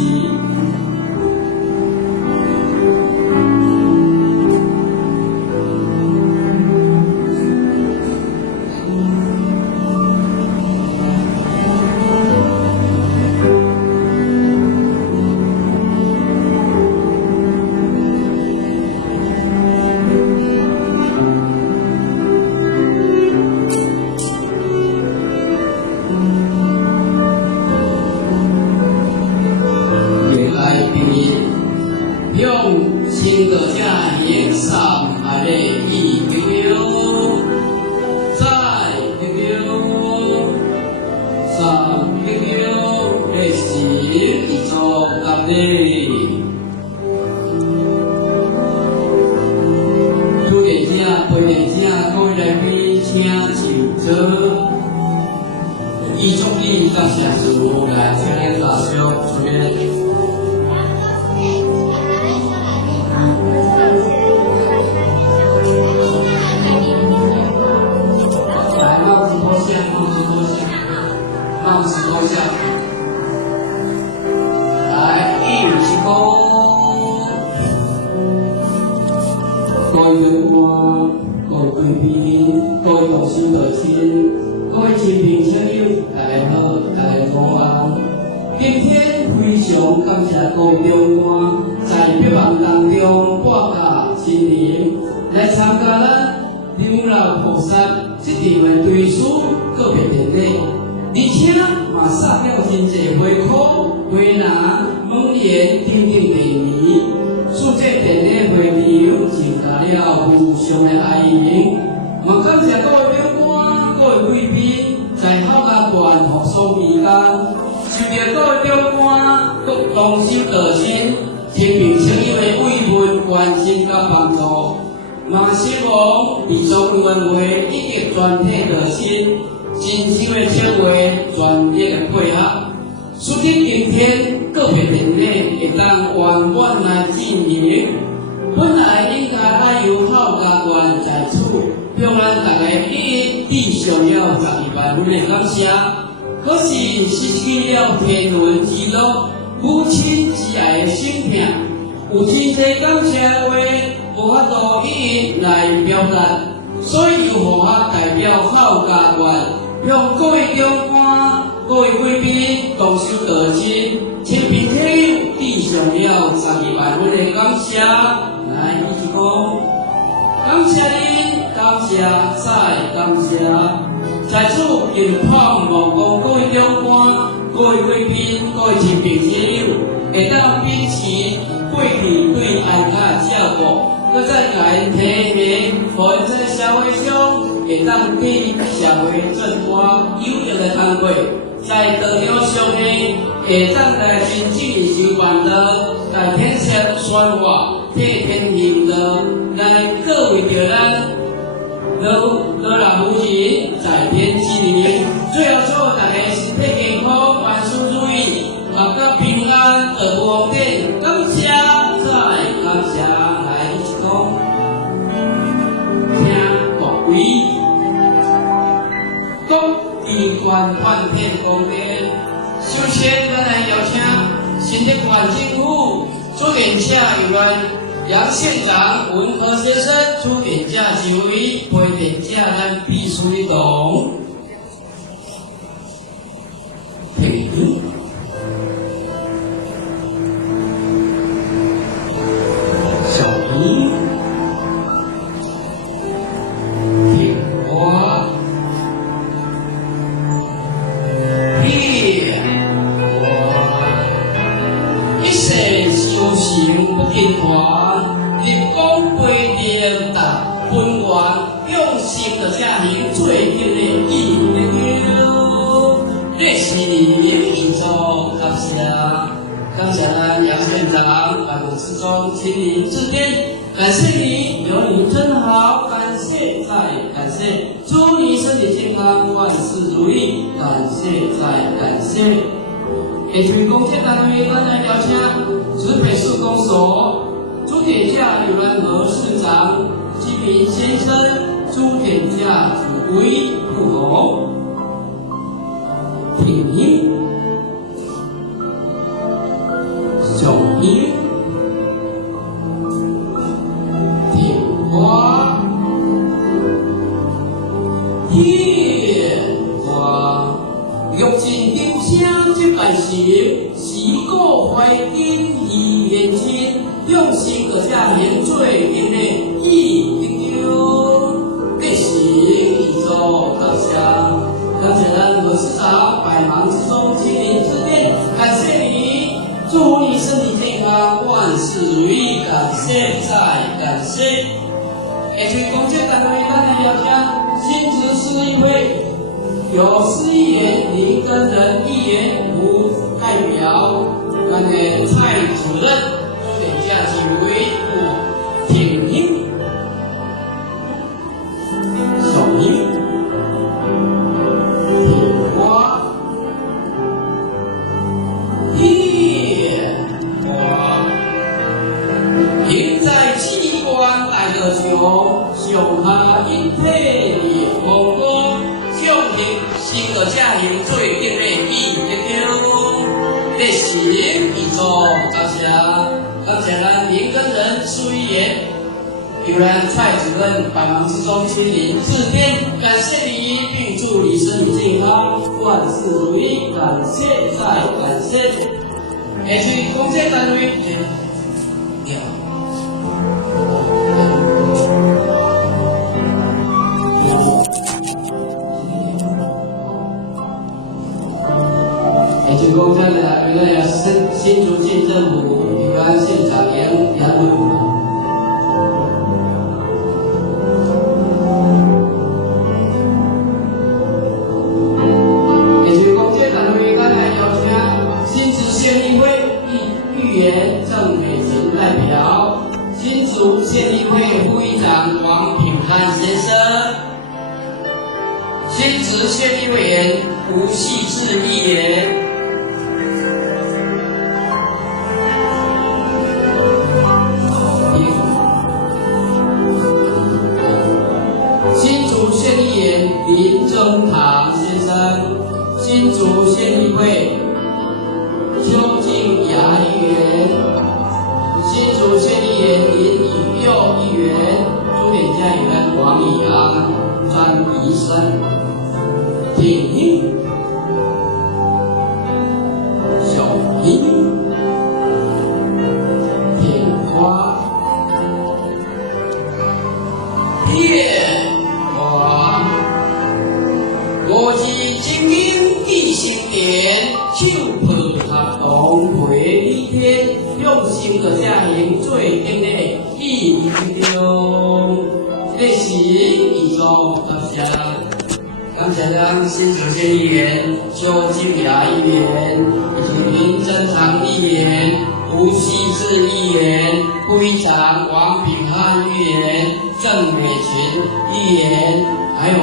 新的家园上海的一流，再一流，上一流的是一座大地。主电声、陪电声，各位来宾请就坐。以祝你感谢主来青年大学主任。放十多下，来一起攻。各位员工、各位贵宾、各位同事热亲、各位亲朋亲友，大家好，大家午安。今天非常感谢各位长官在百忙当中拨假亲临来参加咱刘老菩萨这场的对书告别典礼。而且嘛送了真侪花苦、花篮、门帘等等礼仪，使这典礼会场增加了无上的爱意。嘛感谢各位长官、各位贵宾在考家团服送期间，受到各位长官、各同修热心、亲朋亲友的慰问、关心甲帮助。嘛希望美术文会以及全体热心。真心的称话，专业的配合，使得今天告别典礼会当圆满来进行。本来应该爱由考家团在此向咱大家一一致上了12万分的感谢，可是失去了天伦之乐、母亲之爱的心痛，有真侪感谢话无法度一一来表达，所以由我代表考家团。向各位长官、各位贵宾、同修热心、亲朋亲友致上了12万分的感谢。来，一起讲，感谢您，感谢再感谢。在此，也盼望讲各位长官、各位贵宾、各位亲朋亲友，会当秉持过去对安家的照顾，搁再甲因提携，互因在社会上。会当对社会振华有益的工作，在道路上呢，会当来真正的修办的，来天设宣化，替天行道，来各为着咱老人夫人在天之灵。最后祝大家身体健康，万事如意。关万片光电。首先，咱来邀请新竹县政府主典者有关杨县长、文和先生主典者几位，陪典者咱必须一同。小姨，听我，别我，一世修行不间断，立功培定达本源，用心的家庭最紧的义务。这是你所感谢。感谢咱杨县长办公室中亲临致电，感谢你，有你真好，感谢再感谢，祝你身体健康，万事如意，感谢再感谢。也请公家单位咱来邀请指北市公所主典者有关何市长、基民先生、主典者主委不同，听你。小姨，听我，听我，用尽丢声这般行，是故怀金义年轻，用心个家人最紧的义丢，这是一座感谢，感谢咱何市长百忙之中亲临致电，感谢你。祝你身体健康，万事如意，感谢再感谢。也请公家单位咱来邀请新竹市议会有市议员林根仁议员无代表，咱的蔡主任主典者几位不听听，小英。上下一体的风光，向日新个家庭最紧的义丢，这是一座感谢，感谢咱林根仁市议员，有咱蔡主任百忙之中亲临致电，感谢你，并祝你身体健康，万事如意，感谢再感谢。也是公家单位。公家的有个新竹县政府有关县长杨文。也请公家单位咱来邀请新竹县议会议员郑美琴代表，新竹县议会副议长王品汉先生，新竹县议委员吴细志议员。林正堂先生，新竹县议会邱静雅议员，新竹县议员林以佑议员，主典者有关王以安、张宜生，挺英、小英、挺花、叶。国际精英地心点，手抱合同陪一天，用心的家庭最紧的义丢，这是一种感谢。感谢咱新竹县议员邱静雅议员，以及林正堂议员、吴细志议员、副议长王品汉议员、郑美群议员，还有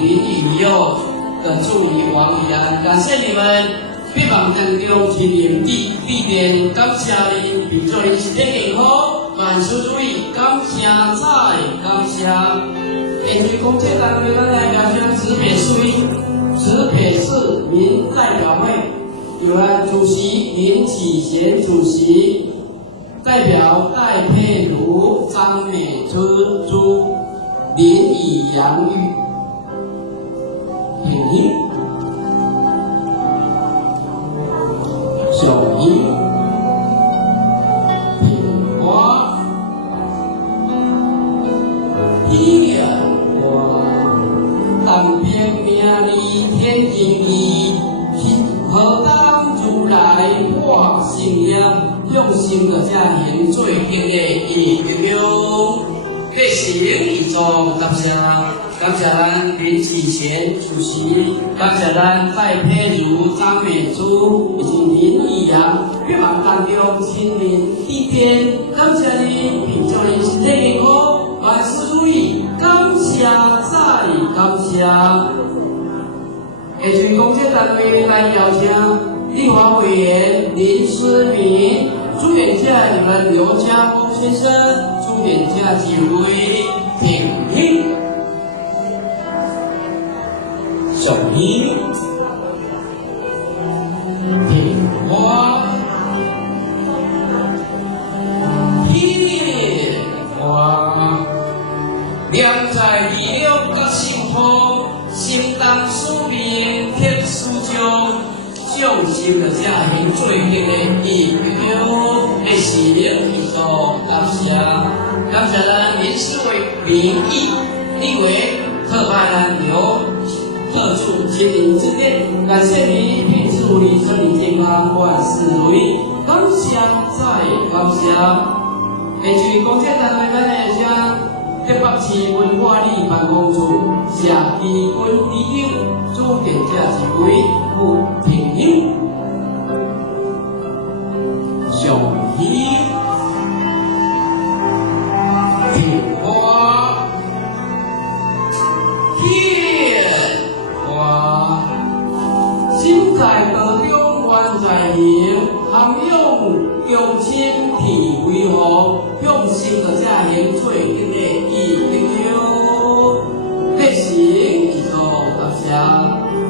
林以佑的助理王以安，感谢你们，必望当中亲临地点，感谢您，并祝您身体健康，万事如意，感谢再感谢。根据公家单位咱来邀请指北市慈北市民代表会有了主席林启贤主席，代表戴佩如、张美珠、林以阳玉、品英、小英、品花、批人花、当兵名利天经义，何当如来破信念，用心的家庭最敬的义友。列行一众感谢，感谢咱林启贤主席，感谢咱戴佩如、张美珠以及林以阳，百忙当中亲临地点，感谢您，并祝您身体健康，万事如意，感谢再感谢。下区公职单位来邀请立法委员林思明、主演者有了刘家峰先生。主演者几位品英、小英、品花、品花，两在利用个幸福，心当书面天书中，用心的家庭最敬的义友，的是一种感谢。感谢咱林思维名义立为特派员由特助亲临指点，感谢你，并祝你身体健康，万事如意。感谢再感谢。下区公职单位咱会请台北市文化里办公处谢基军理长，主典者一位傅平英、上义。品花、品花，心在道中愿在行，含用心体为好，用心的家庭最敬的义友，列行一座感谢，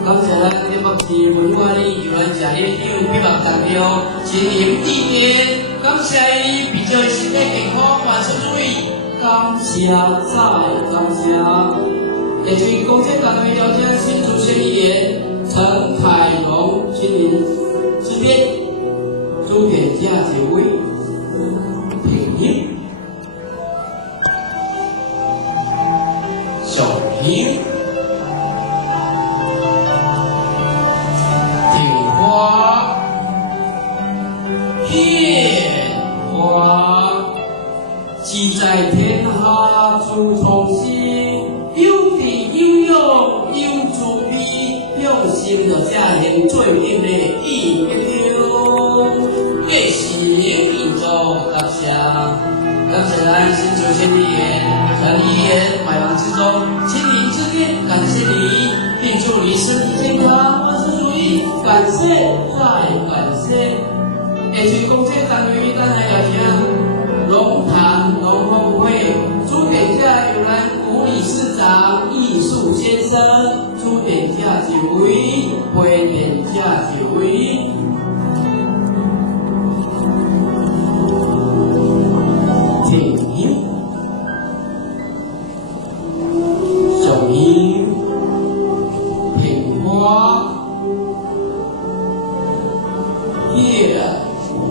感谢咱台北市文化里游览家的因为百忙中亲临地点，感谢伊比较身体健康，万事如意。感谢再感谢，下区公职单位邀请新竹县议员陈凯荣亲临指点，主典者几位品英、小英、品花、品花。志在天下出创新，有智有勇有慈悲，用心的家庭最敬的义友，列行一座感谢。感谢咱新竹县议员陈议员百忙之中亲临指点，感谢你，并祝你身体健康，万事如意。感谢再感谢。下区公职单位咱来邀请。龙潭龙凤会主典者有咱吴理事长艺术先生，主典者几位，会典者几位。品英、小英、品花、叶花。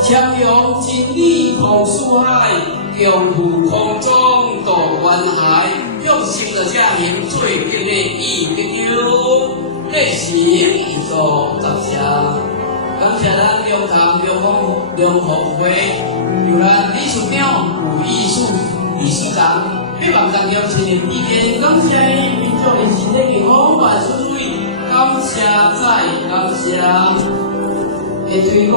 强用精力同书海，用护空中渡湾海，用心的家庭最敬的义友，列行一座感谢。感谢咱龙潭龙凤会有咱李树淼吴艺术理事长，百忙当中亲临地点，感谢伊，并祝你身体健康，万事如意。感谢再感谢。下区公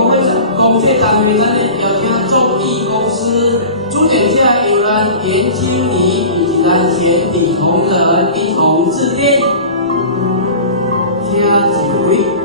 职单位咱邀请众义公司主典者有咱严经理以及咱前理同仁一同致电，请几位。